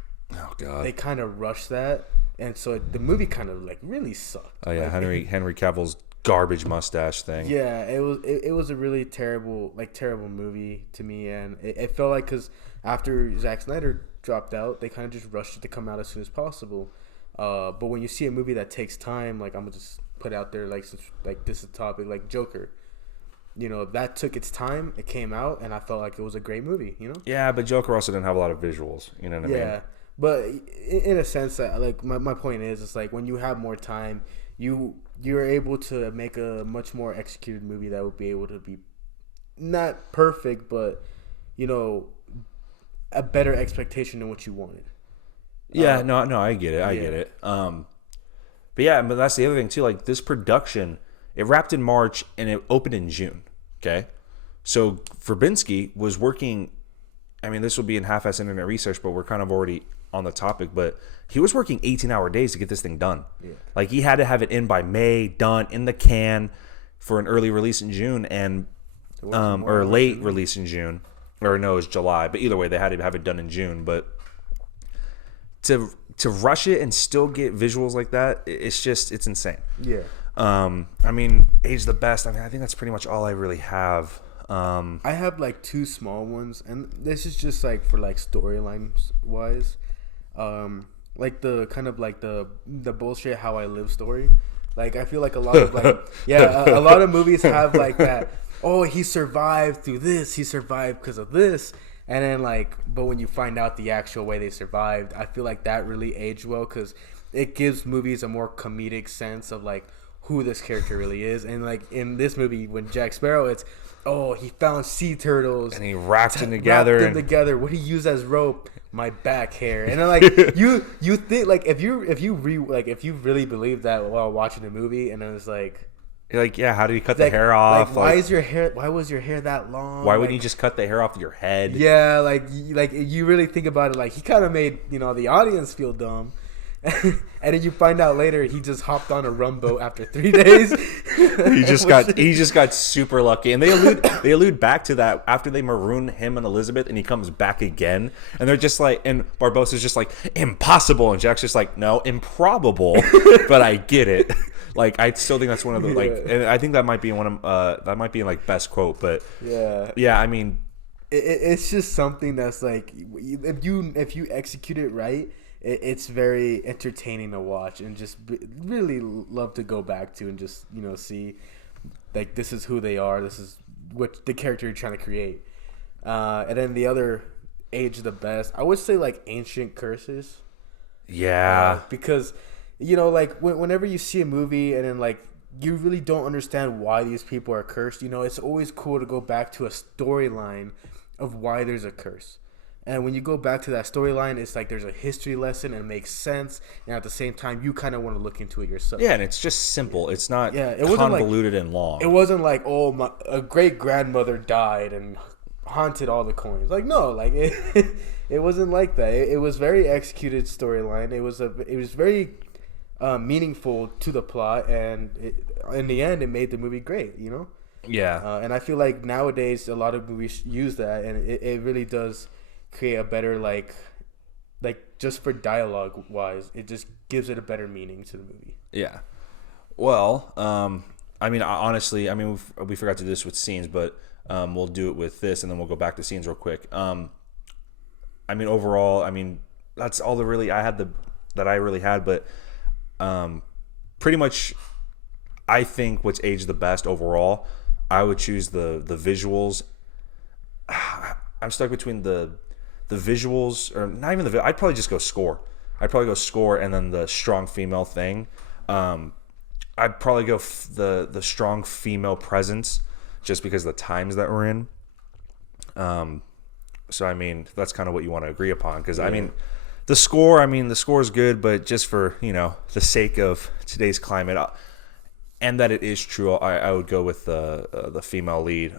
they kind of rushed that, and so the movie kind of like really sucked. Oh yeah, Henry Cavill's garbage mustache thing. Yeah, it was a really terrible movie to me, and it felt like, because after Zack Snyder dropped out, they kind of just rushed it to come out as soon as possible. But when you see a movie that takes time, like, I'm gonna just put out there, like this is a topic, like Joker, that took its time. It came out, and I felt like it was a great movie. Yeah, but Joker also didn't have a lot of visuals. You know what I mean? Yeah, but in a sense, like my point is, it's like when you have more time, you're able to make a much more executed movie that would be able to be not perfect, but a better expectation than what you wanted. Yeah, no, I get it. I get it. But that's the other thing too. Like, this production, it wrapped in March and it opened in June. Okay, so Verbinski was working. I mean, this will be in half-ass internet research, but we're kind of already on the topic. But he was working 18-hour days to get this thing done. Yeah. Like, he had to have it in by May, done in the can for an early release in June, and or late release in June, or no, it was July. But either way, they had to have it done in June. But to rush it and still get visuals like that, it's insane. Yeah. I mean, Age the Best. I mean, I think that's pretty much all I really have. I have like 2 small ones, and this is just like for like storylines wise. Like the kind of like the bullshit How I Live story. Like, I feel like a lot of a lot of movies have like that. Oh, he survived through this. He survived because of this. And then but when you find out the actual way they survived, I feel like that really aged well, because it gives movies a more comedic sense of like who this character really is. And like in this movie, when Jack Sparrow, it's he found sea turtles and he wrapped them together. What he used as rope, my back hair. And then like you think like if you really believe that while watching the movie, and then it's like. You're like, yeah, how did he cut the hair off? Why was your hair that long? Why wouldn't you just cut the hair off your head? Yeah, like you really think about it, like he kind of made the audience feel dumb, and then you find out later he just hopped on a rum boat after 3 days. he just got super lucky, and they allude back to that after they maroon him and Elizabeth, and he comes back again, and they're just like, and Barbossa's just like, impossible, and Jack's just like, no, improbable, but I get it. Like, I still think that's one of the and I think that might be like best quote, but yeah. I mean, it's just something that's like, if you execute it right, it's very entertaining to watch, and just really love to go back to and just see like this is who they are, this is what the character you're trying to create. And then the other Age the Best, I would say like Ancient Curses. Yeah, because. Like whenever you see a movie and then like you really don't understand why these people are cursed, it's always cool to go back to a storyline of why there's a curse. And when you go back to that storyline, it's like there's a history lesson and it makes sense. And at the same time, you kind of want to look into it yourself. Yeah, and it's just simple. It's not convoluted and long. It wasn't like, a great grandmother died and haunted all the coins. Like, no, like it wasn't like that. It was very executed storyline. It was very meaningful to the plot, and in the end, it made the movie great. Yeah. And I feel like nowadays a lot of movies use that, and it really does create a better like just for dialogue wise, it just gives it a better meaning to the movie. Yeah. Well, I mean, honestly, we forgot to do this with scenes, but we'll do it with this, and then we'll go back to scenes real quick. I mean, overall, that's all that I really had, but. Pretty much, I think what's aged the best overall, I would choose the visuals. I'm stuck between the visuals, or not even I'd probably just go score. I'd probably go score and then the strong female thing. I'd probably go the strong female presence, just because of the times that we're in. So I mean, that's kind of what you want to agree upon, because I mean, the score is good, but just for the sake of today's climate, and that it is true, I would go with the female lead,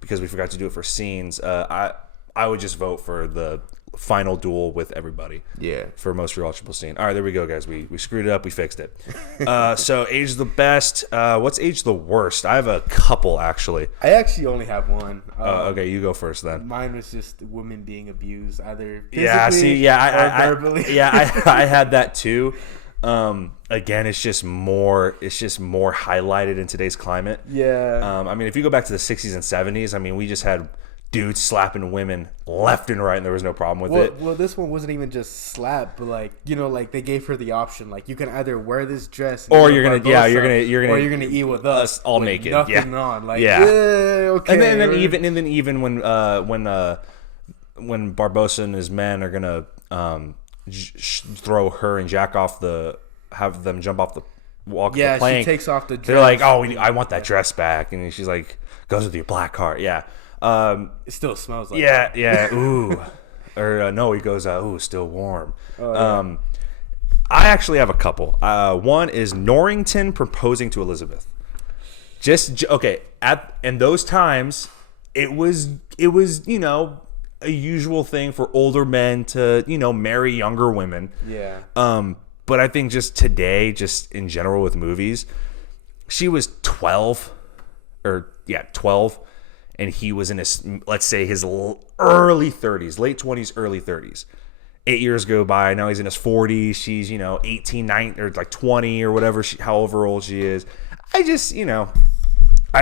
because we forgot to do it for scenes. I would just vote for the final duel with everybody. Yeah. For most rewatchable scene. All right, there we go, guys. We screwed it up. We fixed it. So age the best. What's age the worst? I have a couple, actually. I actually only have one. Okay, you go first then. Mine was just women being abused, either physically or verbally. I had that too. Again, it's just more highlighted in today's climate. Yeah. I mean, if you go back to the 60s and 70s, I mean, we just had dudes slapping women left and right, and there was no problem with it. Well, this one wasn't even just slap, but like they gave her the option, like you can either wear this dress, or you're gonna eat with us all naked, nothing on, like okay. And then even when Barbosa and his men are gonna throw her and Jack off have them jump off the walk. Yeah, the plank, she takes off the dress. They're like, oh, I want that dress back, and she's like, goes with your black heart, yeah. It still smells like ooh. Or no, he goes, ooh, still warm. Oh, yeah. I actually have a couple. One is Norrington proposing to Elizabeth. Okay, in those times, it was a usual thing for older men to marry younger women. Yeah. But I think just today, just in general with movies, she was 12, and he was in his, let's say, his early 30s, late 20s, early 30s. 8 years go by. Now he's in his 40s. She's 18, 19, or like 20 or whatever, however old she is. I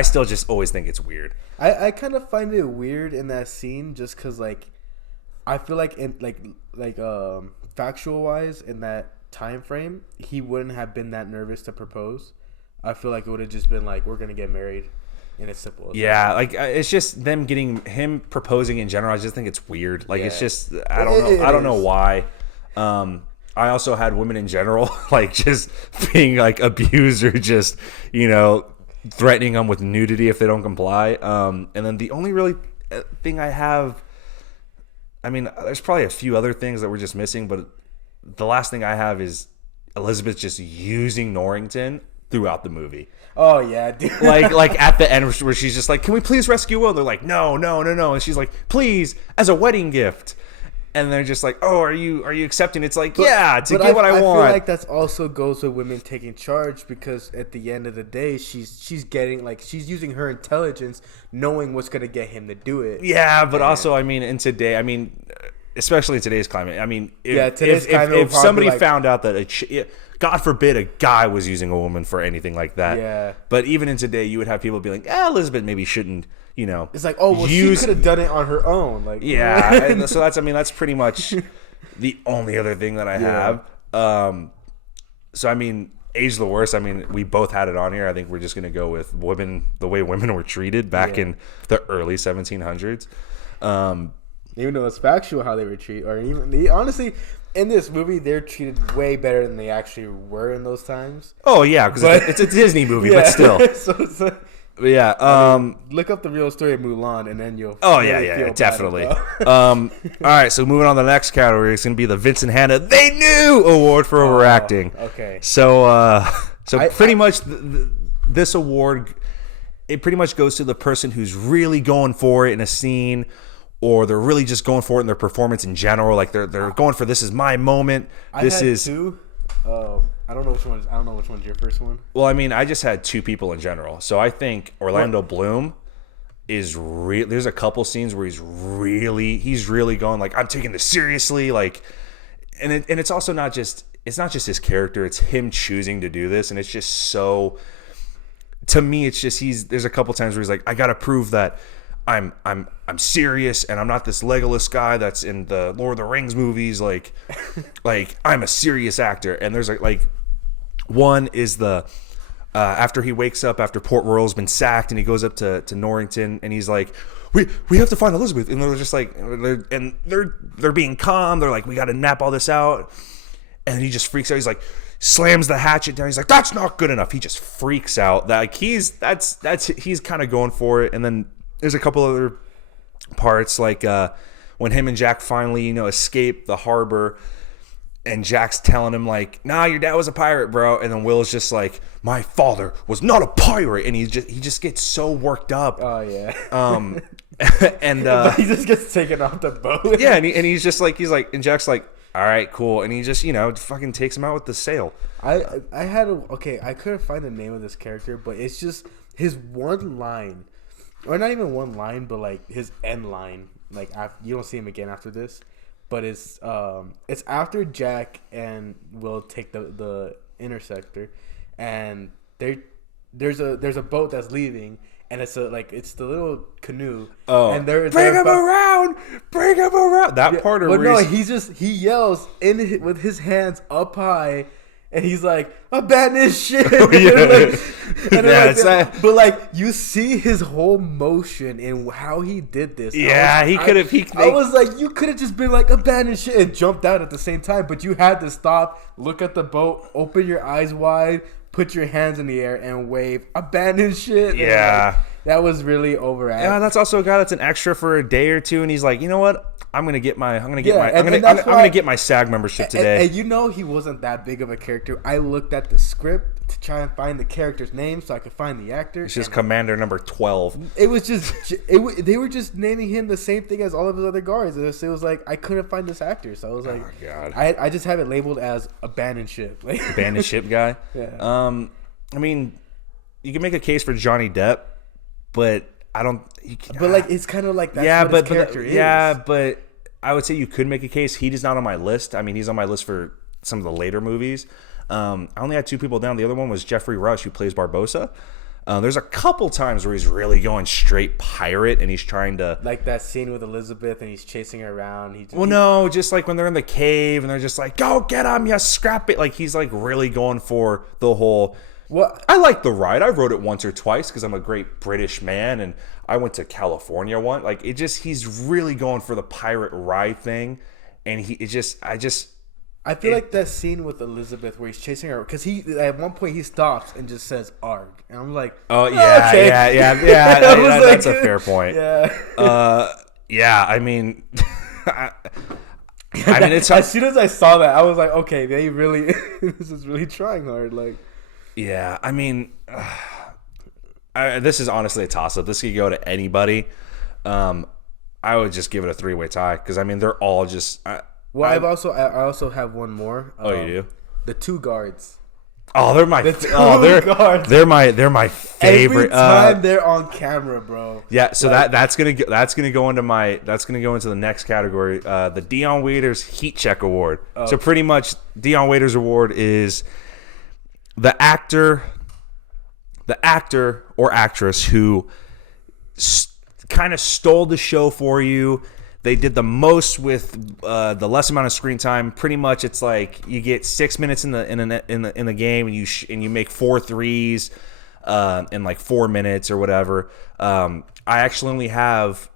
still just always think it's weird. I kind of find it weird in that scene, just because like I feel like in factual wise, in that time frame, he wouldn't have been that nervous to propose. I feel like it would have just been like, we're gonna get married, and it's simple. Like it's just him proposing in general. I just think it's weird. Like it's just I don't know why. I also had women in general like just being like abused, or just threatening them with nudity if they don't comply. And then the only really thing I have, I mean, there's probably a few other things that we're just missing, but the last thing I have is Elizabeth just using Norrington throughout the movie. Oh yeah, dude. like at the end where she's just like, "Can we please rescue Will?" They're like, "No," and she's like, "Please, as a wedding gift." And they're just like, "Oh, are you accepting?" It's like, get what I want. I feel like that also goes with women taking charge, because at the end of the day, she's getting, like, she's using her intelligence, knowing what's gonna get him to do it. Yeah, but also, I mean, especially in today's climate, I mean, if somebody found out that God forbid a guy was using a woman for anything like that. Yeah. But even in today, you would have people be like, Elizabeth maybe shouldn't. It's like, oh, well, she could have done it on her own. Like, yeah. So that's pretty much the only other thing that I have. So I mean, age the worst. I mean, we both had it on here. I think we're just gonna go with the way women were treated back in the early 1700s. Even though it's factual how they were treated, or even honestly, in this movie, they're treated way better than they actually were in those times. Oh yeah, because it's a Disney movie, but still. Look up the real story of Mulan, and then you'll. Oh yeah, definitely. All right, so moving on to the next category, it's gonna be the Vincent Hanna They Knew Award for overacting. Okay. So pretty much this award, it pretty much goes to the person who's really going for it in a scene, or they're really just going for it in their performance in general. Like they're going for, this is my moment. I had two. I don't know which one. I don't know which one's your first one. Well, I mean, I just had two people in general. So I think Orlando Bloom is real. There's a couple scenes where he's really going like, I'm taking this seriously. Like, and it's also not just his character. It's him choosing to do this, and it's just so. To me, it's just there's a couple times where he's like, I gotta prove that I'm serious, and I'm not this Legolas guy that's in the Lord of the Rings movies. Like I'm a serious actor. And there's like one is the after he wakes up after Port Royal's been sacked, and he goes up to Norrington, and he's like, we have to find Elizabeth, and they're just like they're being calm. They're like, we got to nap all this out, and he just freaks out. He's like, slams the hatchet down. He's like, that's not good enough. He just freaks out. Like he's kind of going for it. And then there's a couple other parts like when him and Jack finally, escape the harbor, and Jack's telling him like, nah, your dad was a pirate, bro. And then Will's just like, my father was not a pirate. And he just gets so worked up. Oh yeah. And but he just gets taken off the boat. Yeah, and he's just like, and Jack's like, all right, cool. And he just, fucking takes him out with the sail. I couldn't find the name of this character, but it's just his one line, or not even one line, but like his end line. Like you don't see him again after this, but it's after Jack and Will take the interceptor, and there's a boat that's leaving. And it's the little canoe. Oh, and bring him around. That part of he yells with his hands up high, and he's like, abandon ship. Oh, yeah. But like you see his whole motion and how he did this. Yeah, he could have. I was like, you could have just been like, abandon ship, and jumped out at the same time, but you had to stop, look at the boat, open your eyes wide, put your hands in the air and wave, abandon shit. Yeah. That was really overacted. Yeah, that's also a guy that's an extra for a day or two, and he's like, you know what? I'm gonna get my SAG membership today. And he wasn't that big of a character. I looked at the script to try and find the character's name so I could find the actor. It's just Commander number 12. It was just they were just naming him the same thing as all of his other guards. It was like I couldn't find this actor, so I was like, oh, God. I just have it labeled as abandoned ship. Abandoned ship guy. Yeah. I mean, you can make a case for Johnny Depp, but I don't. But like it's kind of like that's what his character is. Yeah, but I would say you could make a case. He is not on my list. I mean, he's on my list for some of the later movies. I only had 2 people down. The other one was Jeffrey Rush, who plays Barbossa. There's a couple times where he's really going straight pirate, and he's trying to like that scene with Elizabeth, and he's chasing her around. Just like when they're in the cave, and they're just like, "Go get him, you scrap it!" Like he's like really going for the whole. Well, I like the ride. I rode it once or twice because I'm a great British man, and I went to California once. Like he's really going for the pirate ride thing, and I feel like that scene with Elizabeth where he's chasing her because at one point he stops and just says "arg," and I'm like, oh yeah, okay. yeah. That's a fair point. Yeah, yeah. I mean, it's as soon as I saw that, I was like, okay, they really, this is really trying hard, like. Yeah, I mean, this is honestly a toss-up. This could go to anybody. I would just give it a 3-way tie because I mean they're all just. I also have one more. Oh, you do? The 2 guards. Oh, they're my guards. They're my favorite. Every time they're on camera, bro. Yeah, so that's gonna go into the next category. The Dion Waiters Heat Check Award. Oh. So pretty much, Dion Waiters Award is the actor or actress who kind of stole the show for you. They did the most with the less amount of screen time. Pretty much, it's like you get 6 minutes in the game, and you make 4 threes in like 4 minutes or whatever. I only have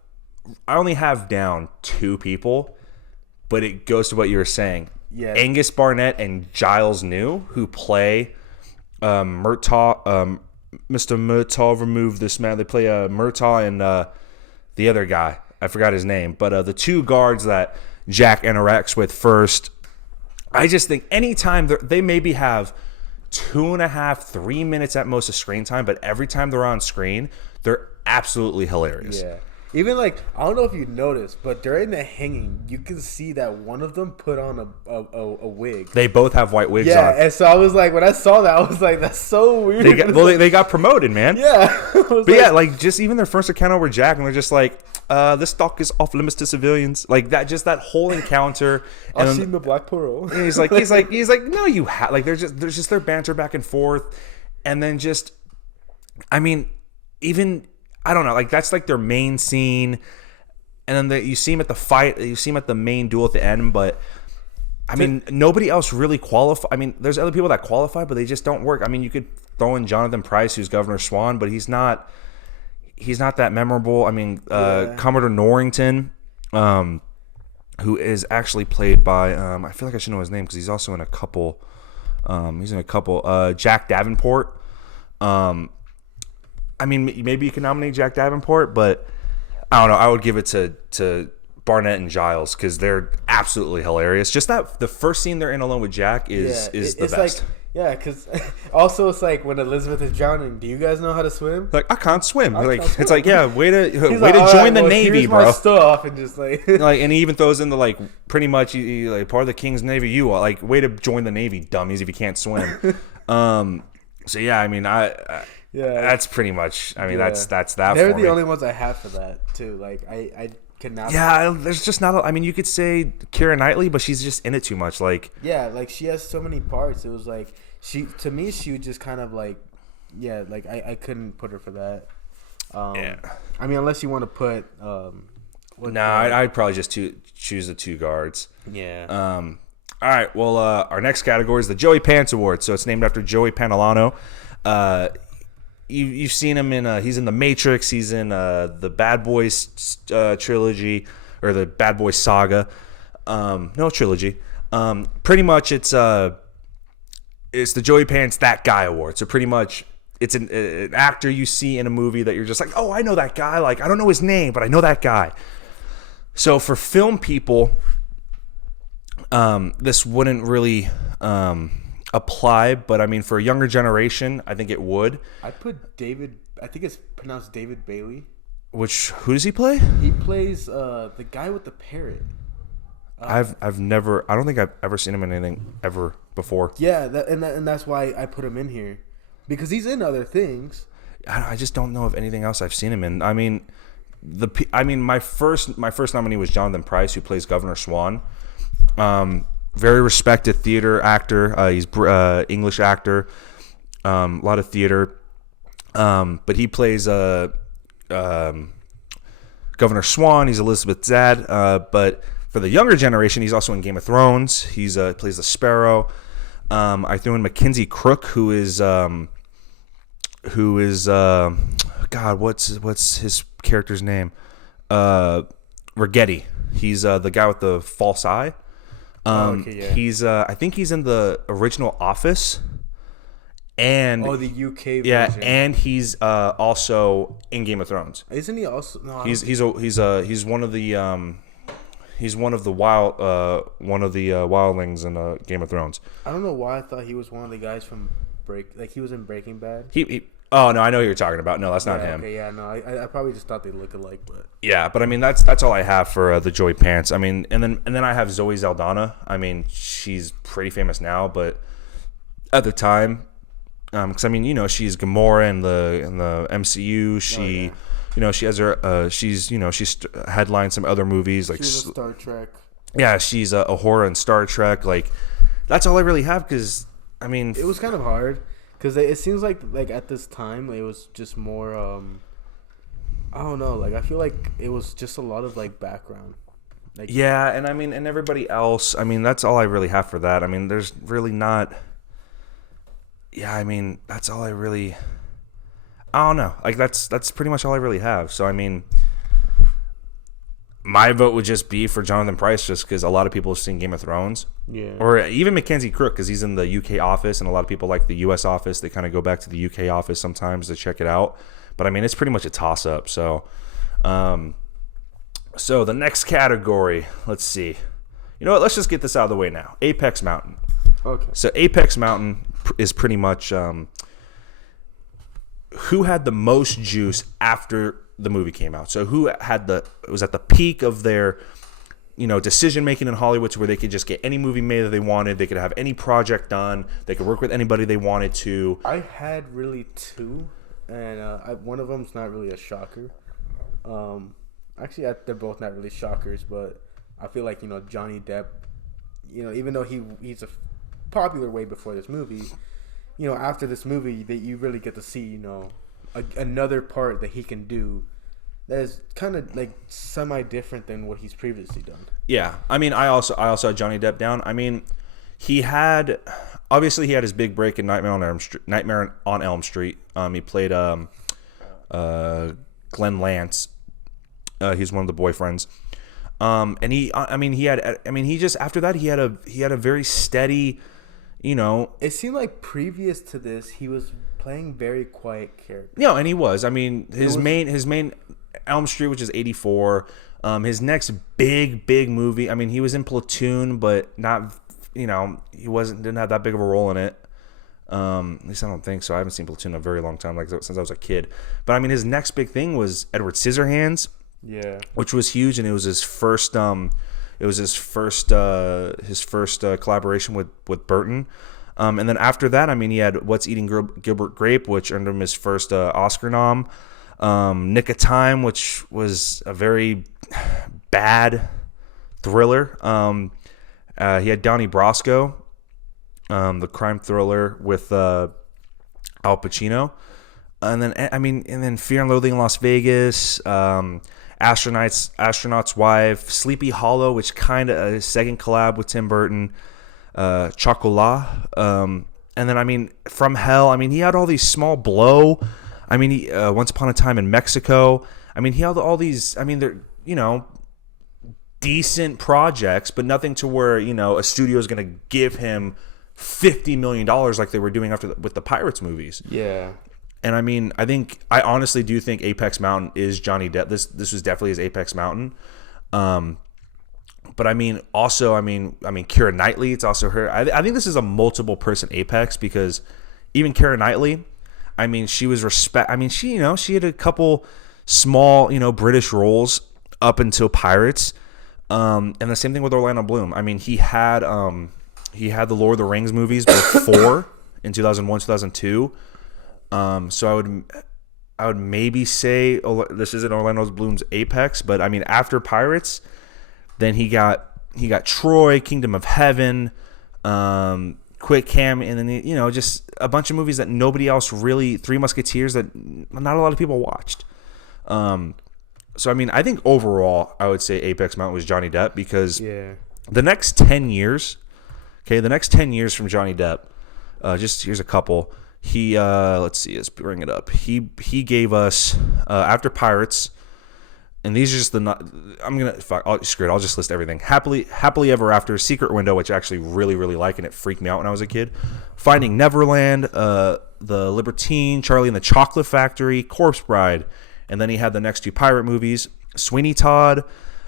down 2 people, but it goes to what you were saying. Yeah. Angus Barnett and Giles New, who play Murtaugh. Mr. Murtaugh, remove this man. They play Murtaugh and the other guy. I forgot his name. But the 2 guards that Jack interacts with first. I just think anytime they maybe have 2.5, 3 minutes at most of screen time, but every time they're on screen, they're absolutely hilarious. Yeah. Even like, I don't know if you noticed, but during the hanging, you can see that one of them put on a wig. They both have white wigs on. Yeah, and so I was like, when I saw that, I was like, that's so weird. They got promoted, man. Yeah. Like just even their first encounter with Jack, and they're just like, this stock is off limits to civilians. Like that whole encounter. I've seen the Black Pearl. And he's like, no, you have. Like there's just their banter back and forth, and then just, I mean, even. I don't know, like that's like their main scene, and then you see him at the fight, you see him at the main duel at the end, but I mean, nobody else really qualify. I mean, there's other people that qualify, but they just don't work. I mean, you could throw in Jonathan Pryce, who's Governor Swan, but he's not that memorable. I mean, Commodore Norrington, who is actually played by, I feel like I should know his name because he's also in a couple He's in a couple. Jack Davenport. I mean, maybe you can nominate Jack Davenport, but I don't know. I would give it to Barnett and Giles because they're absolutely hilarious. Just that the first scene they're in alone with Jack is the best. Like, yeah, because also it's like when Elizabeth is drowning. Do you guys know how to swim? Like, I can't swim. It's swim. like, yeah, way to like, join the well, Navy, here's bro. my stuff and just like and he even throws in the like pretty much like part of the King's Navy. You are like way to join the Navy, dummies, if you can't swim. So yeah, I mean, that's pretty much. I mean, that's that. They're for the me. only ones I have for that too. Like I cannot. Yeah, there's just not. I mean, you could say Keira Knightley, but she's just in it too much. Like, yeah, like she has so many parts. It was like she would just kind of like, yeah, like I couldn't put her for that. yeah. I mean, unless you want to put. I'd probably just choose the two guards. Yeah. All right. Well, our next category is the Joey Pants Award. So it's named after Joey Pantoliano. You've seen him in. He's in The Matrix. He's in the Bad Boys trilogy or the Bad Boys saga. No trilogy. Pretty much, it's the Joey Pants That Guy Award. So pretty much, it's an actor you see in a movie that you're just like, oh, I know that guy. Like, I don't know his name, but I know that guy. So for film people, this wouldn't really apply, but I mean, for a younger generation, I think it would. I'd put David. I think it's pronounced David Bailey. Who does he play? He plays the guy with the parrot. I don't think I've ever seen him in anything ever before. Yeah, and that's why I put him in here, because he's in other things. I just don't know of anything else I've seen him in. I mean, my first nominee was Jonathan Pryce, who plays Governor Swan. Very respected theater actor. He's English actor. A lot of theater. But he plays Governor Swan. He's Elizabeth Zad. But for the younger generation, he's also in Game of Thrones. He's plays the Sparrow. I threw in Mackenzie Crook, who is God, what's his character's name? Ragetti. He's the guy with the false eye. He's I think he's in the original Office, and the UK version. Yeah, and he's also in Game of Thrones. Isn't he also? No, he's one of the wildlings in Game of Thrones. I don't know why I thought he was one of the guys from he was in Breaking Bad. Oh no, I know who you're talking about. No, that's not him. Okay, yeah, no, I probably just thought they look alike, but yeah, but I mean that's all I have for the Joey Pants. I mean, and then I have Zoe Saldana. I mean, she's pretty famous now, but at the time, because I mean, you know, she's Gamora in the MCU. She, you know, she has her. She's headlined some other movies like she's a Star Trek. Yeah, she's a horror in Star Trek. Like, that's all I really have because I mean, it was kind of hard. Because it seems like at this time it was just more I don't know, like I feel like it was just a lot of like background. Like, yeah, and I mean, and everybody else, I mean, that's all I really have for that. I mean, there's really not. Yeah, I mean, that's all I really. I don't know. Like that's pretty much all I really have. So I mean, my vote would just be for Jonathan Pryce, just because a lot of people have seen Game of Thrones. Yeah. Or even Mackenzie Crook, because he's in the UK office, and a lot of people like the US office. They kind of go back to the UK office sometimes to check it out. But I mean, it's pretty much a toss-up. So, so the next category, let's see. You know what? Let's just get this out of the way now. Apex Mountain. Okay. So Apex Mountain is pretty much who had the most juice after the movie came out. So who was at the peak of their, you know, decision making in Hollywood, to where they could just get any movie made that they wanted. They could have any project done. They could work with anybody they wanted to. I had really two, and one of them's not really a shocker. Actually, they're both not really shockers, but I feel like, you know, Johnny Depp, you know, even though he's a popular way before this movie, you know, after this movie, that you really get to see, you know, another part that he can do that is kind of like semi-different than what he's previously done. Yeah, I mean, I also had Johnny Depp down. I mean, he had his big break in Nightmare on Elm Street. He played Glenn Lance. He's one of the boyfriends. And he just after that he had a very steady, It seemed like previous to this, he was playing very quiet characters. And he was. I mean, his main Elm Street, which is 84. His next big movie. I mean, he was in Platoon, but not. He didn't have that big of a role in it. At least I don't think so. I haven't seen Platoon in a very long time, like since I was a kid. But I mean, his next big thing was Edward Scissorhands. Yeah, which was huge, and it was his first. His first collaboration with Burton. And then after that, I mean, he had What's Eating Gilbert Grape, which earned him his first Oscar nom. Nick of Time, which was a very bad thriller. He had Donnie Brasco, the crime thriller with Al Pacino. And then Fear and Loathing in Las Vegas, Astronaut's Wife, Sleepy Hollow, which kind of a second collab with Tim Burton, Chocolat, and then I mean From Hell. I mean, he had all these small blow. I mean, he Once Upon a Time in Mexico. I mean, he had all these. I mean, they're decent projects, but nothing to where a studio is going to give him $50 million like they were doing with the Pirates movies. Yeah. And I mean, I honestly do think Apex Mountain is Johnny Depp. This was definitely his Apex Mountain. But I mean, also, Keira Knightley, it's also her. I think this is a multiple person Apex, because even Keira Knightley, I mean, she was she had a couple small, British roles up until Pirates. And the same thing with Orlando Bloom. I mean, he had the Lord of the Rings movies before in 2001, 2002. So I would maybe say this isn't Orlando Bloom's Apex, but I mean, after Pirates, then he got Troy, Kingdom of Heaven, Quick Cam, and then just a bunch of movies that nobody else really, Three Musketeers, that not a lot of people watched. So I mean, I think overall, I would say Apex Mountain was Johnny Depp, because the next 10 years, from Johnny Depp, here's a couple. He let's see, let's bring it up. He gave us after Pirates, and these are just screw it. I'll just list everything. Happily Ever After, Secret Window, which I actually really like, and it freaked me out when I was a kid. Finding Neverland, The Libertine, Charlie and the Chocolate Factory, Corpse Bride, and then he had the next two pirate movies: Sweeney Todd,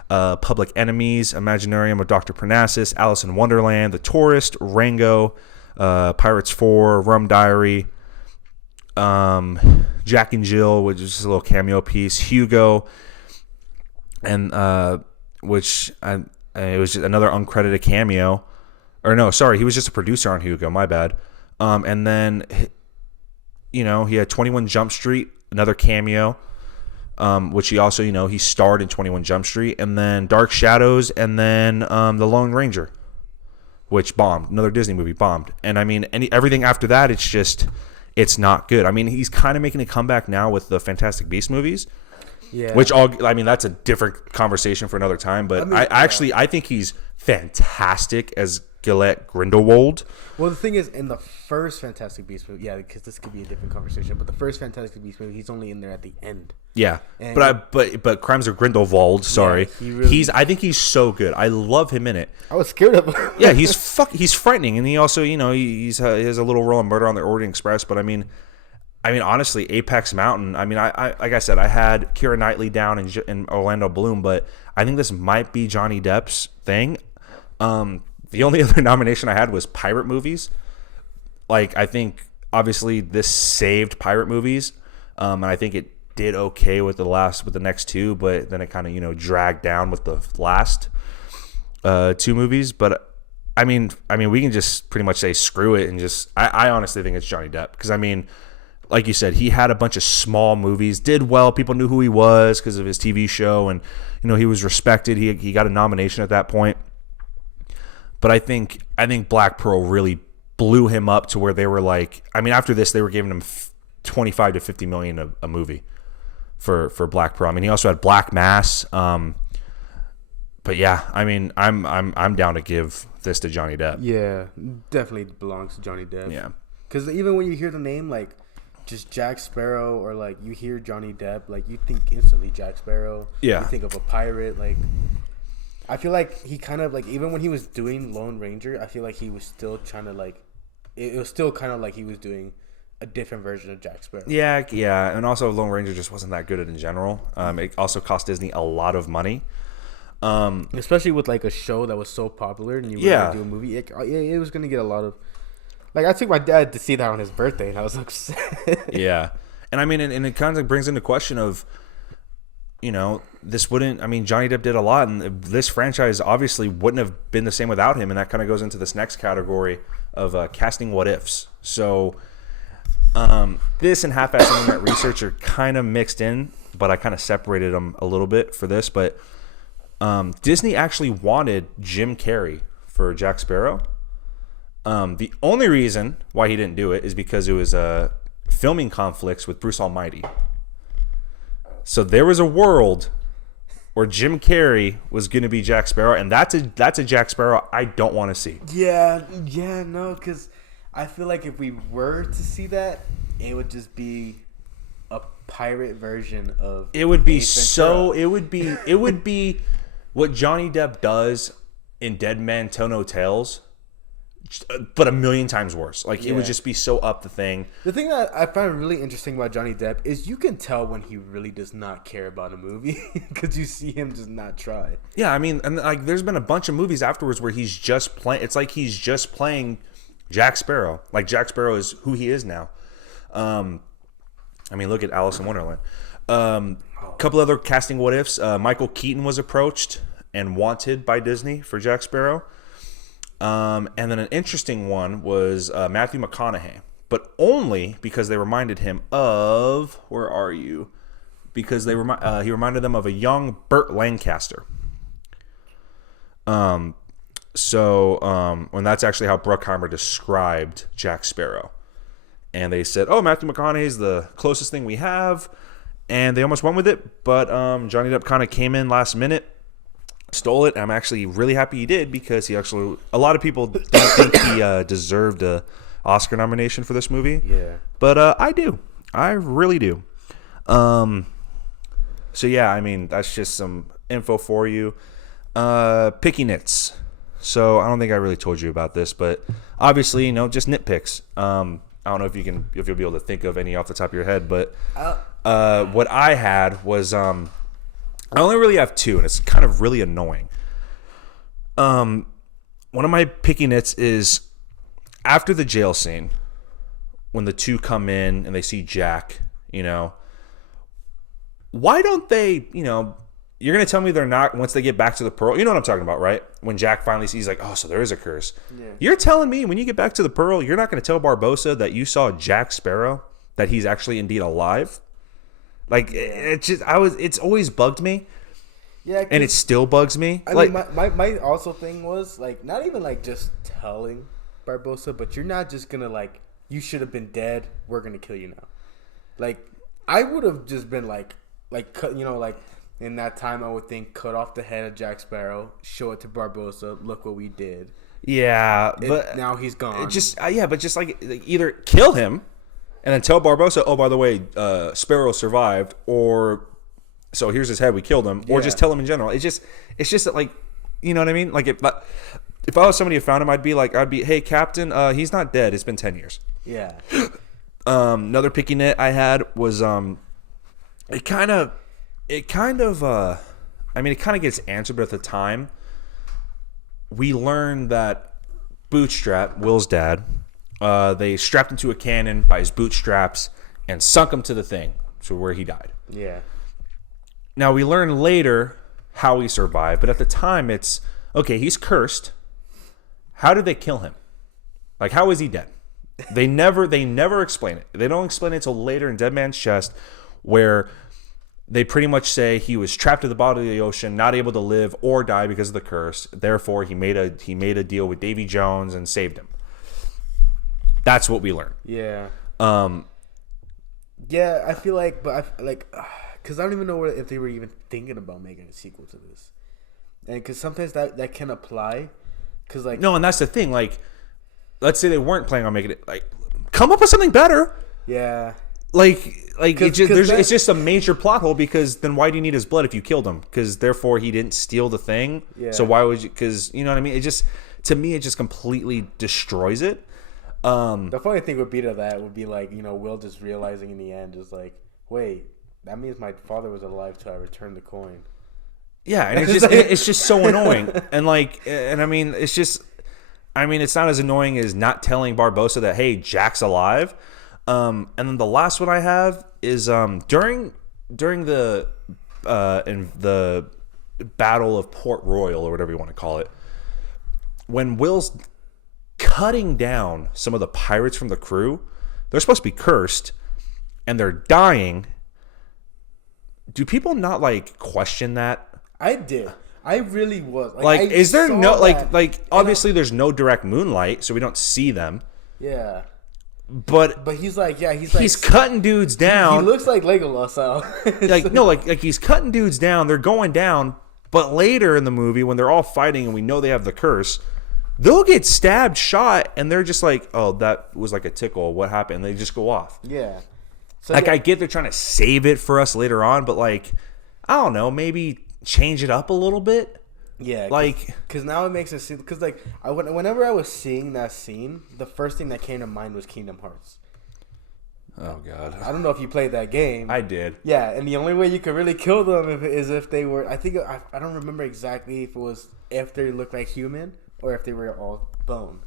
Public Enemies, Imaginarium of Dr. Parnassus, Alice in Wonderland, The Tourist, Rango, Pirates 4, Rum Diary, Jack and Jill, which is just a little cameo piece, Hugo, and it was just another uncredited cameo. Or no, sorry, he was just a producer on Hugo, my bad. And then he had 21 Jump Street, another cameo, which he also, he starred in 21 Jump Street, and then Dark Shadows, and then The Lone Ranger, which bombed. Another Disney movie bombed. And I mean, everything after that, it's not good. I mean, he's kind of making a comeback now with the Fantastic Beasts movies. Yeah. That's a different conversation for another time. But I think he's fantastic as Gillette Grindelwald. Well, the thing is, in the first Fantastic Beasts movie, because this could be a different conversation, but the first Fantastic Beasts movie, he's only in there at the end. Yeah, and but Crimes of Grindelwald. Sorry, I think he's so good. I love him in it. I was scared of him. Yeah, he's frightening, and he also, he has a little role in Murder on the Orient Express. But I mean, honestly, Apex Mountain. I mean, I like I said, I had Keira Knightley down and Orlando Bloom, but I think this might be Johnny Depp's thing. The only other nomination I had was pirate movies. Like, I think obviously this saved pirate movies, and I think it did okay with the next two, but then it kind of dragged down with the last two movies. But I mean we can just pretty much say screw it and just I honestly think it's Johnny Depp, because I mean, like you said, he had a bunch of small movies, did well, people knew who he was because of his TV show, and he was respected. He got a nomination at that point. But I think Black Pearl really blew him up to where they were like, I mean, after this they were giving him 25 to 50 million a movie for Black Pearl. I mean, he also had Black Mass. But yeah, I mean, I'm down to give this to Johnny Depp. Yeah, definitely belongs to Johnny Depp. Yeah, because even when you hear the name, like just Jack Sparrow, or like you hear Johnny Depp, like you think instantly Jack Sparrow. Yeah, you think of a pirate, like. I feel like he kind of, like, even when he was doing Lone Ranger, I feel like he was still trying to, like, it was still kind of like he was doing a different version of Jack Sparrow. Yeah, and also Lone Ranger just wasn't that good in general. It also cost Disney a lot of money. Especially with like a show that was so popular and you were gonna do a movie, it was gonna get a lot of. Like I took my dad to see that on his birthday, and I was upset. Yeah, and I mean, and it kind of brings into question of, this wouldn't. I mean, Johnny Depp did a lot, and this franchise obviously wouldn't have been the same without him, and that kind of goes into this next category of casting what ifs. So, this and half-assed internet research are kind of mixed in, but I kind of separated them a little bit for this, but. Disney actually wanted Jim Carrey for Jack Sparrow. The only reason why he didn't do it is because it was filming conflicts with Bruce Almighty. So there was a world where Jim Carrey was going to be Jack Sparrow, and that's a Jack Sparrow I don't want to see. Yeah, no, because I feel like if we were to see that, it would just be a pirate version of. It would be so. It would be. What Johnny Depp does in Dead Man Tell No Tales, but a million times worse. Like, it would just be so up the thing. The thing that I find really interesting about Johnny Depp is you can tell when he really does not care about a movie because you see him just not try. Yeah, I mean, and like, there's been a bunch of movies afterwards where he's just playing. It's like he's just playing Jack Sparrow. Like, Jack Sparrow is who he is now. I mean, look at Alice in Wonderland. Couple other casting what ifs. Michael Keaton was approached and wanted by Disney for Jack Sparrow. And then an interesting one was Matthew McConaughey, but only because they reminded him of where are you? Because he reminded them of a young Burt Lancaster. When that's actually how Bruckheimer described Jack Sparrow, and they said, "Oh, Matthew McConaughey is the closest thing we have." And they almost went with it, but Johnny Depp kind of came in last minute, stole it. I'm actually really happy he did because a lot of people don't think he deserved a Oscar nomination for this movie. Yeah. But I do. I really do. So yeah, I mean, that's just some info for you. Picky nits. So I don't think I really told you about this, but obviously, just nitpicks. I don't know if you'll be able to think of any off the top of your head, but what I had was I only really have two, and it's kind of really annoying. One of my picky nits is after the jail scene, when the two come in and they see Jack, why don't they, you're going to tell me they're not, once they get back to the Pearl, you know what I'm talking about, right? When Jack finally sees, like, oh, so there is a curse. Yeah. You're telling me when you get back to the Pearl, you're not going to tell Barbossa that you saw Jack Sparrow, that he's actually indeed alive? Like, it's always bugged me. Yeah. And it still bugs me. I mean, my also thing was, like, not even, like, just telling Barbossa, but you're not just going to, like, you should have been dead, we're going to kill you now. Like, I would have just been, like, in that time, I would think, cut off the head of Jack Sparrow, show it to Barbossa, look what we did. Yeah, but now he's gone. But just like either kill him and then tell Barbossa, oh, by the way, Sparrow survived, or so here's his head, we killed him, or just tell him in general. It's just that, like, you know what I mean? Like, if I was somebody who found him, I'd be, hey, Captain, he's not dead. It's been 10 years. Yeah. Another picky nit I had was it kind of gets answered, but at the time, we learned that Bootstrap, Will's dad, they strapped him to a cannon by his bootstraps and sunk him to the thing, to where he died. Yeah. Now, we learn later how he survived, but at the time, it's, okay, he's cursed. How did they kill him? Like, how is he dead? They never explain it. They don't explain it until later in Dead Man's Chest, where they pretty much say he was trapped at the bottom of the ocean, not able to live or die because of the curse. Therefore, he made a deal with Davy Jones and saved him. That's what we learn. Yeah. Yeah, I feel like, because I don't even know if they were even thinking about making a sequel to this, and because sometimes that can apply, because like no, and that's the thing. Like, let's say they weren't planning on making it. Like, come up with something better. Yeah. It's just a major plot hole, because then why do you need his blood if you killed him? Because therefore he didn't steal the thing. Yeah. So why would you? Because you know what I mean. It just, to me, it just completely destroys it. The funny thing would be to that would be like, Will just realizing in the end is like, wait, that means my father was alive till I returned the coin. Yeah, and it's just so annoying. And I mean, it's not as annoying as not telling Barbossa that, hey, Jack's alive. And then the last one I have is during the in the Battle of Port Royal, or whatever you want to call it, when Will's cutting down some of the pirates from the crew, they're supposed to be cursed, and they're dying. Do people not question that? I did. I really was. Is there no obviously there's no direct moonlight, so we don't see them. Yeah. But he's cutting dudes down. He looks like Legolas out. He's cutting dudes down. They're going down. But later in the movie, when they're all fighting and we know they have the curse, they'll get stabbed, shot, and they're just like, oh, that was like a tickle. What happened? And they just go off. Yeah. So, I get they're trying to save it for us later on, but I don't know, maybe change it up a little bit. Yeah, because now it makes it seem, because whenever I was seeing that scene, the first thing that came to mind was Kingdom Hearts. Oh God! I don't know if you played that game. I did. Yeah, and the only way you could really kill them is if they were. I don't remember exactly if they looked like human or if they were all bone.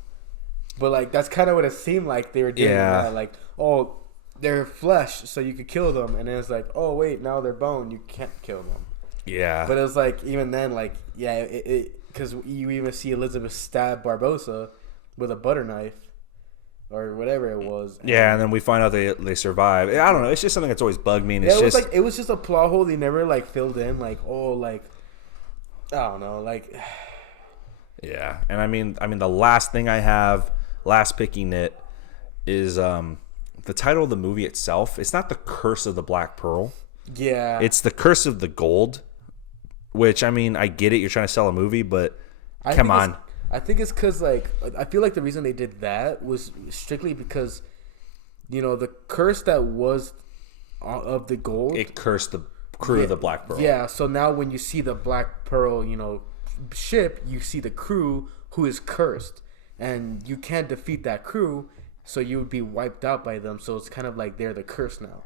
But that's kind of what it seemed like they were doing. Yeah. That, oh, they're flesh, so you could kill them, and then it's like, oh wait, now they're bone, you can't kill them. Yeah. But it was even then, because you even see Elizabeth stab Barbossa with a butter knife or whatever it was. And then we find out they survive. I don't know. It's just something that's always bugged me. And it was just a plot hole they never filled in. I don't know. Yeah, and I mean, the last thing I have, last picking it, is the title of the movie itself. It's not The Curse of the Black Pearl. Yeah. It's The Curse of the Gold. Which, I mean, I get it. You're trying to sell a movie, but come on. I think it's because, I feel like the reason they did that was strictly because, the curse that was of the gold. It cursed the crew of the Black Pearl. Yeah, so now when you see the Black Pearl, ship, you see the crew who is cursed. And you can't defeat that crew, so you would be wiped out by them. So it's kind of like they're the curse now.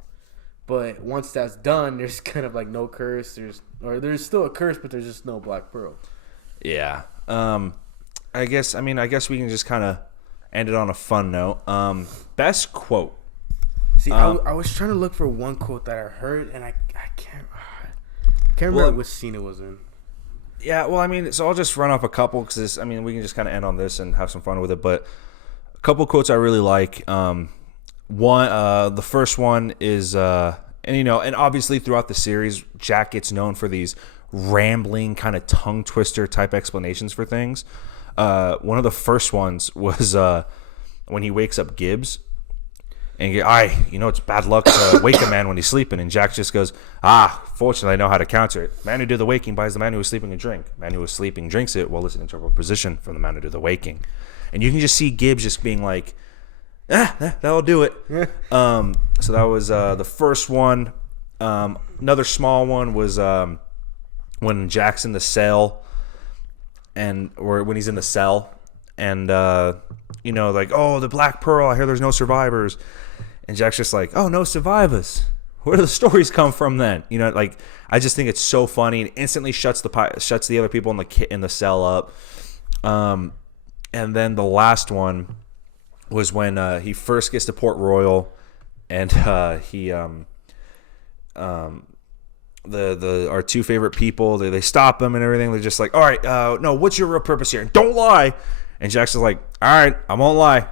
But once that's done, there's kind of no curse. There's still a curse, but there's just no Black Pearl. Yeah. I guess we can just kind of end it on a fun note. Best quote. See, I was trying to look for one quote that I heard, and I can't remember which scene it was in. Yeah, well, I mean, so I'll just run off a couple because we can just kind of end on this and have some fun with it. But a couple quotes I really like. One, the first one is, and obviously throughout the series, Jack gets known for these rambling kind of tongue twister type explanations for things. One of the first ones was when he wakes up Gibbs, and it's bad luck to wake a man when he's sleeping, and Jack just goes, fortunately I know how to counter it. Man who did the waking buys the man who is sleeping a drink. Man who is sleeping drinks it while listening to a position from the man who did the waking. And you can just see Gibbs just being like, that'll do it. So that was the first one. Another small one was when Jack's in the cell, or when he's in the cell, and the Black Pearl, I hear there's no survivors, and Jack's just like, oh, no survivors. Where do the stories come from then? I just think it's so funny, and instantly shuts the other people in the cell up. And then the last one was when he first gets to Port Royal, and our two favorite people, they stop him and everything. They're just like, all right, no, what's your real purpose here? Don't lie. And Jackson's like, all right, I won't lie.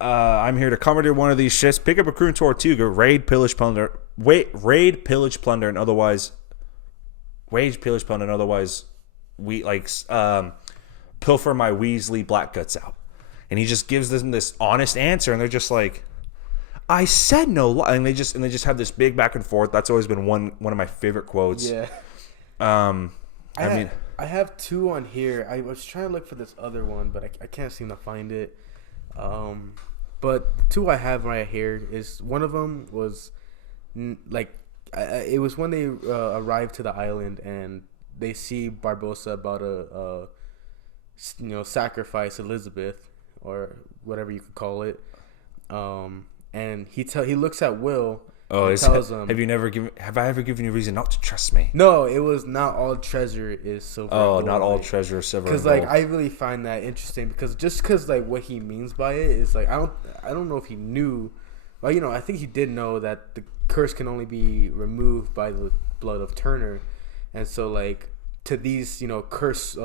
I'm here to commandeer one of these ships, pick up a crew in Tortuga, raid, pillage, plunder, and otherwise pilfer my Weasley black guts out. And he just gives them this honest answer, and they're just like, I said no lie. And they just have this big back and forth. That's always been one of my favorite quotes. Yeah. I have two on here. I was trying to look for this other one, but I can't seem to find it. But the two I have right here is, one of them was it was when they arrived to the island and they see Barbossa about to sacrifice Elizabeth, or whatever you could call it. And he looks at Will. Oh, tells him, have I ever given you a reason not to trust me? No, it was not all treasure is silver. Oh, and gold, not all like, treasure is silver. Because like I really find that interesting because like what he means by it is like I don't know if he knew, well I think he did know that the curse can only be removed by the blood of Turner, and so like to these curse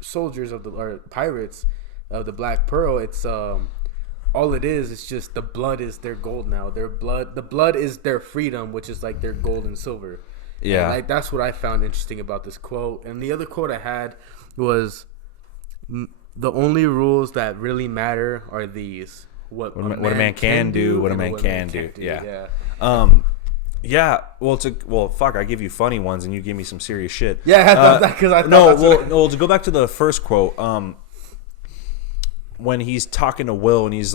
soldiers or pirates of the Black Pearl, it's all it is. It's just the blood is their gold now. The blood is their freedom, which is like their gold and silver. Yeah, and, like that's what I found interesting about this quote. And the other quote I had was, "The only rules that really matter are these: what a man can do, what a man can do." Yeah. Yeah. Well, fuck. I give you funny ones, and you give me some serious shit. Yeah, I thought that because I thought well, to go back to the first quote, when he's talking to Will, and he's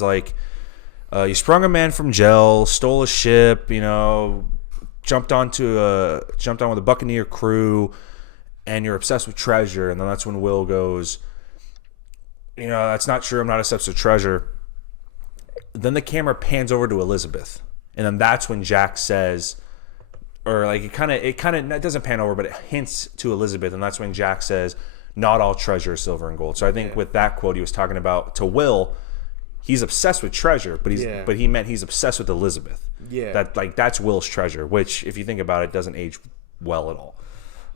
like, you sprung a man from jail, stole a ship, jumped on with a buccaneer crew, and you're obsessed with treasure. And then that's when Will goes, that's not true. I'm not obsessed with treasure. Then the camera pans over to Elizabeth, and then that's when Jack says, or like it doesn't pan over, but it hints to Elizabeth, and that's when Jack says, not all treasure is silver and gold. So I think with that quote, he was talking about to Will, he's obsessed with treasure, but he meant he's obsessed with Elizabeth. Yeah. That's Will's treasure, which if you think about it, doesn't age well at all.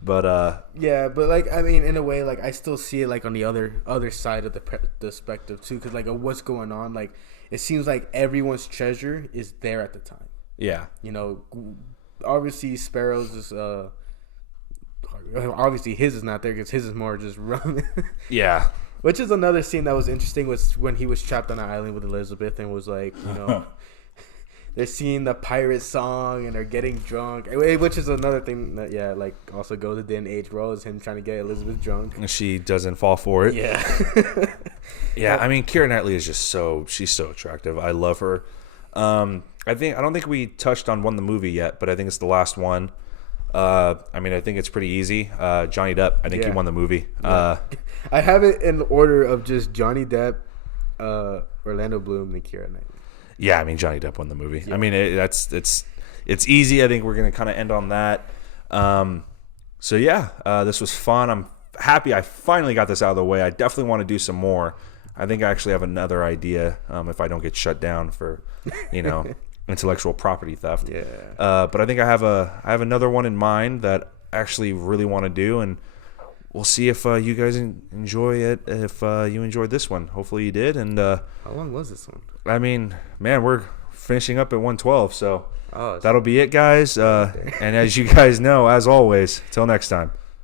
But yeah, but like I mean, in a way, like I still see it like on the other side of the perspective too, because like of what's going on, like it seems like everyone's treasure is there at the time. Yeah. Obviously Sparrow's is obviously his is not there because his is more just rum. Yeah. Which is another scene that was interesting, was when he was trapped on an island with Elizabeth and was like, they're singing the pirate song and they're getting drunk, which is another thing that like also goes it didn't age well, is him trying to get Elizabeth drunk. She doesn't fall for it. Yeah. Yeah, I mean, Keira Knightley is just she's so attractive. I love her. I don't think we touched on the movie yet, but I think it's the last one. I think it's pretty easy. Johnny Depp, I think he won the movie. Yeah. I have it in order of just Johnny Depp, Orlando Bloom, and Keira Knightley. Yeah, I mean, Johnny Depp won the movie. Yeah. I mean, it's easy. I think we're gonna kind of end on that. So yeah, this was fun. I'm happy I finally got this out of the way. I definitely want to do some more. I think I actually have another idea if I don't get shut down for, intellectual property theft. Yeah. But I think I have another one in mind that I actually really want to do, and we'll see if you guys enjoy it. If you enjoyed this one, hopefully you did. And how long was this one? I mean, man, we're finishing up at 1:12, so that'll be it, guys. And as you guys know, as always, till next time.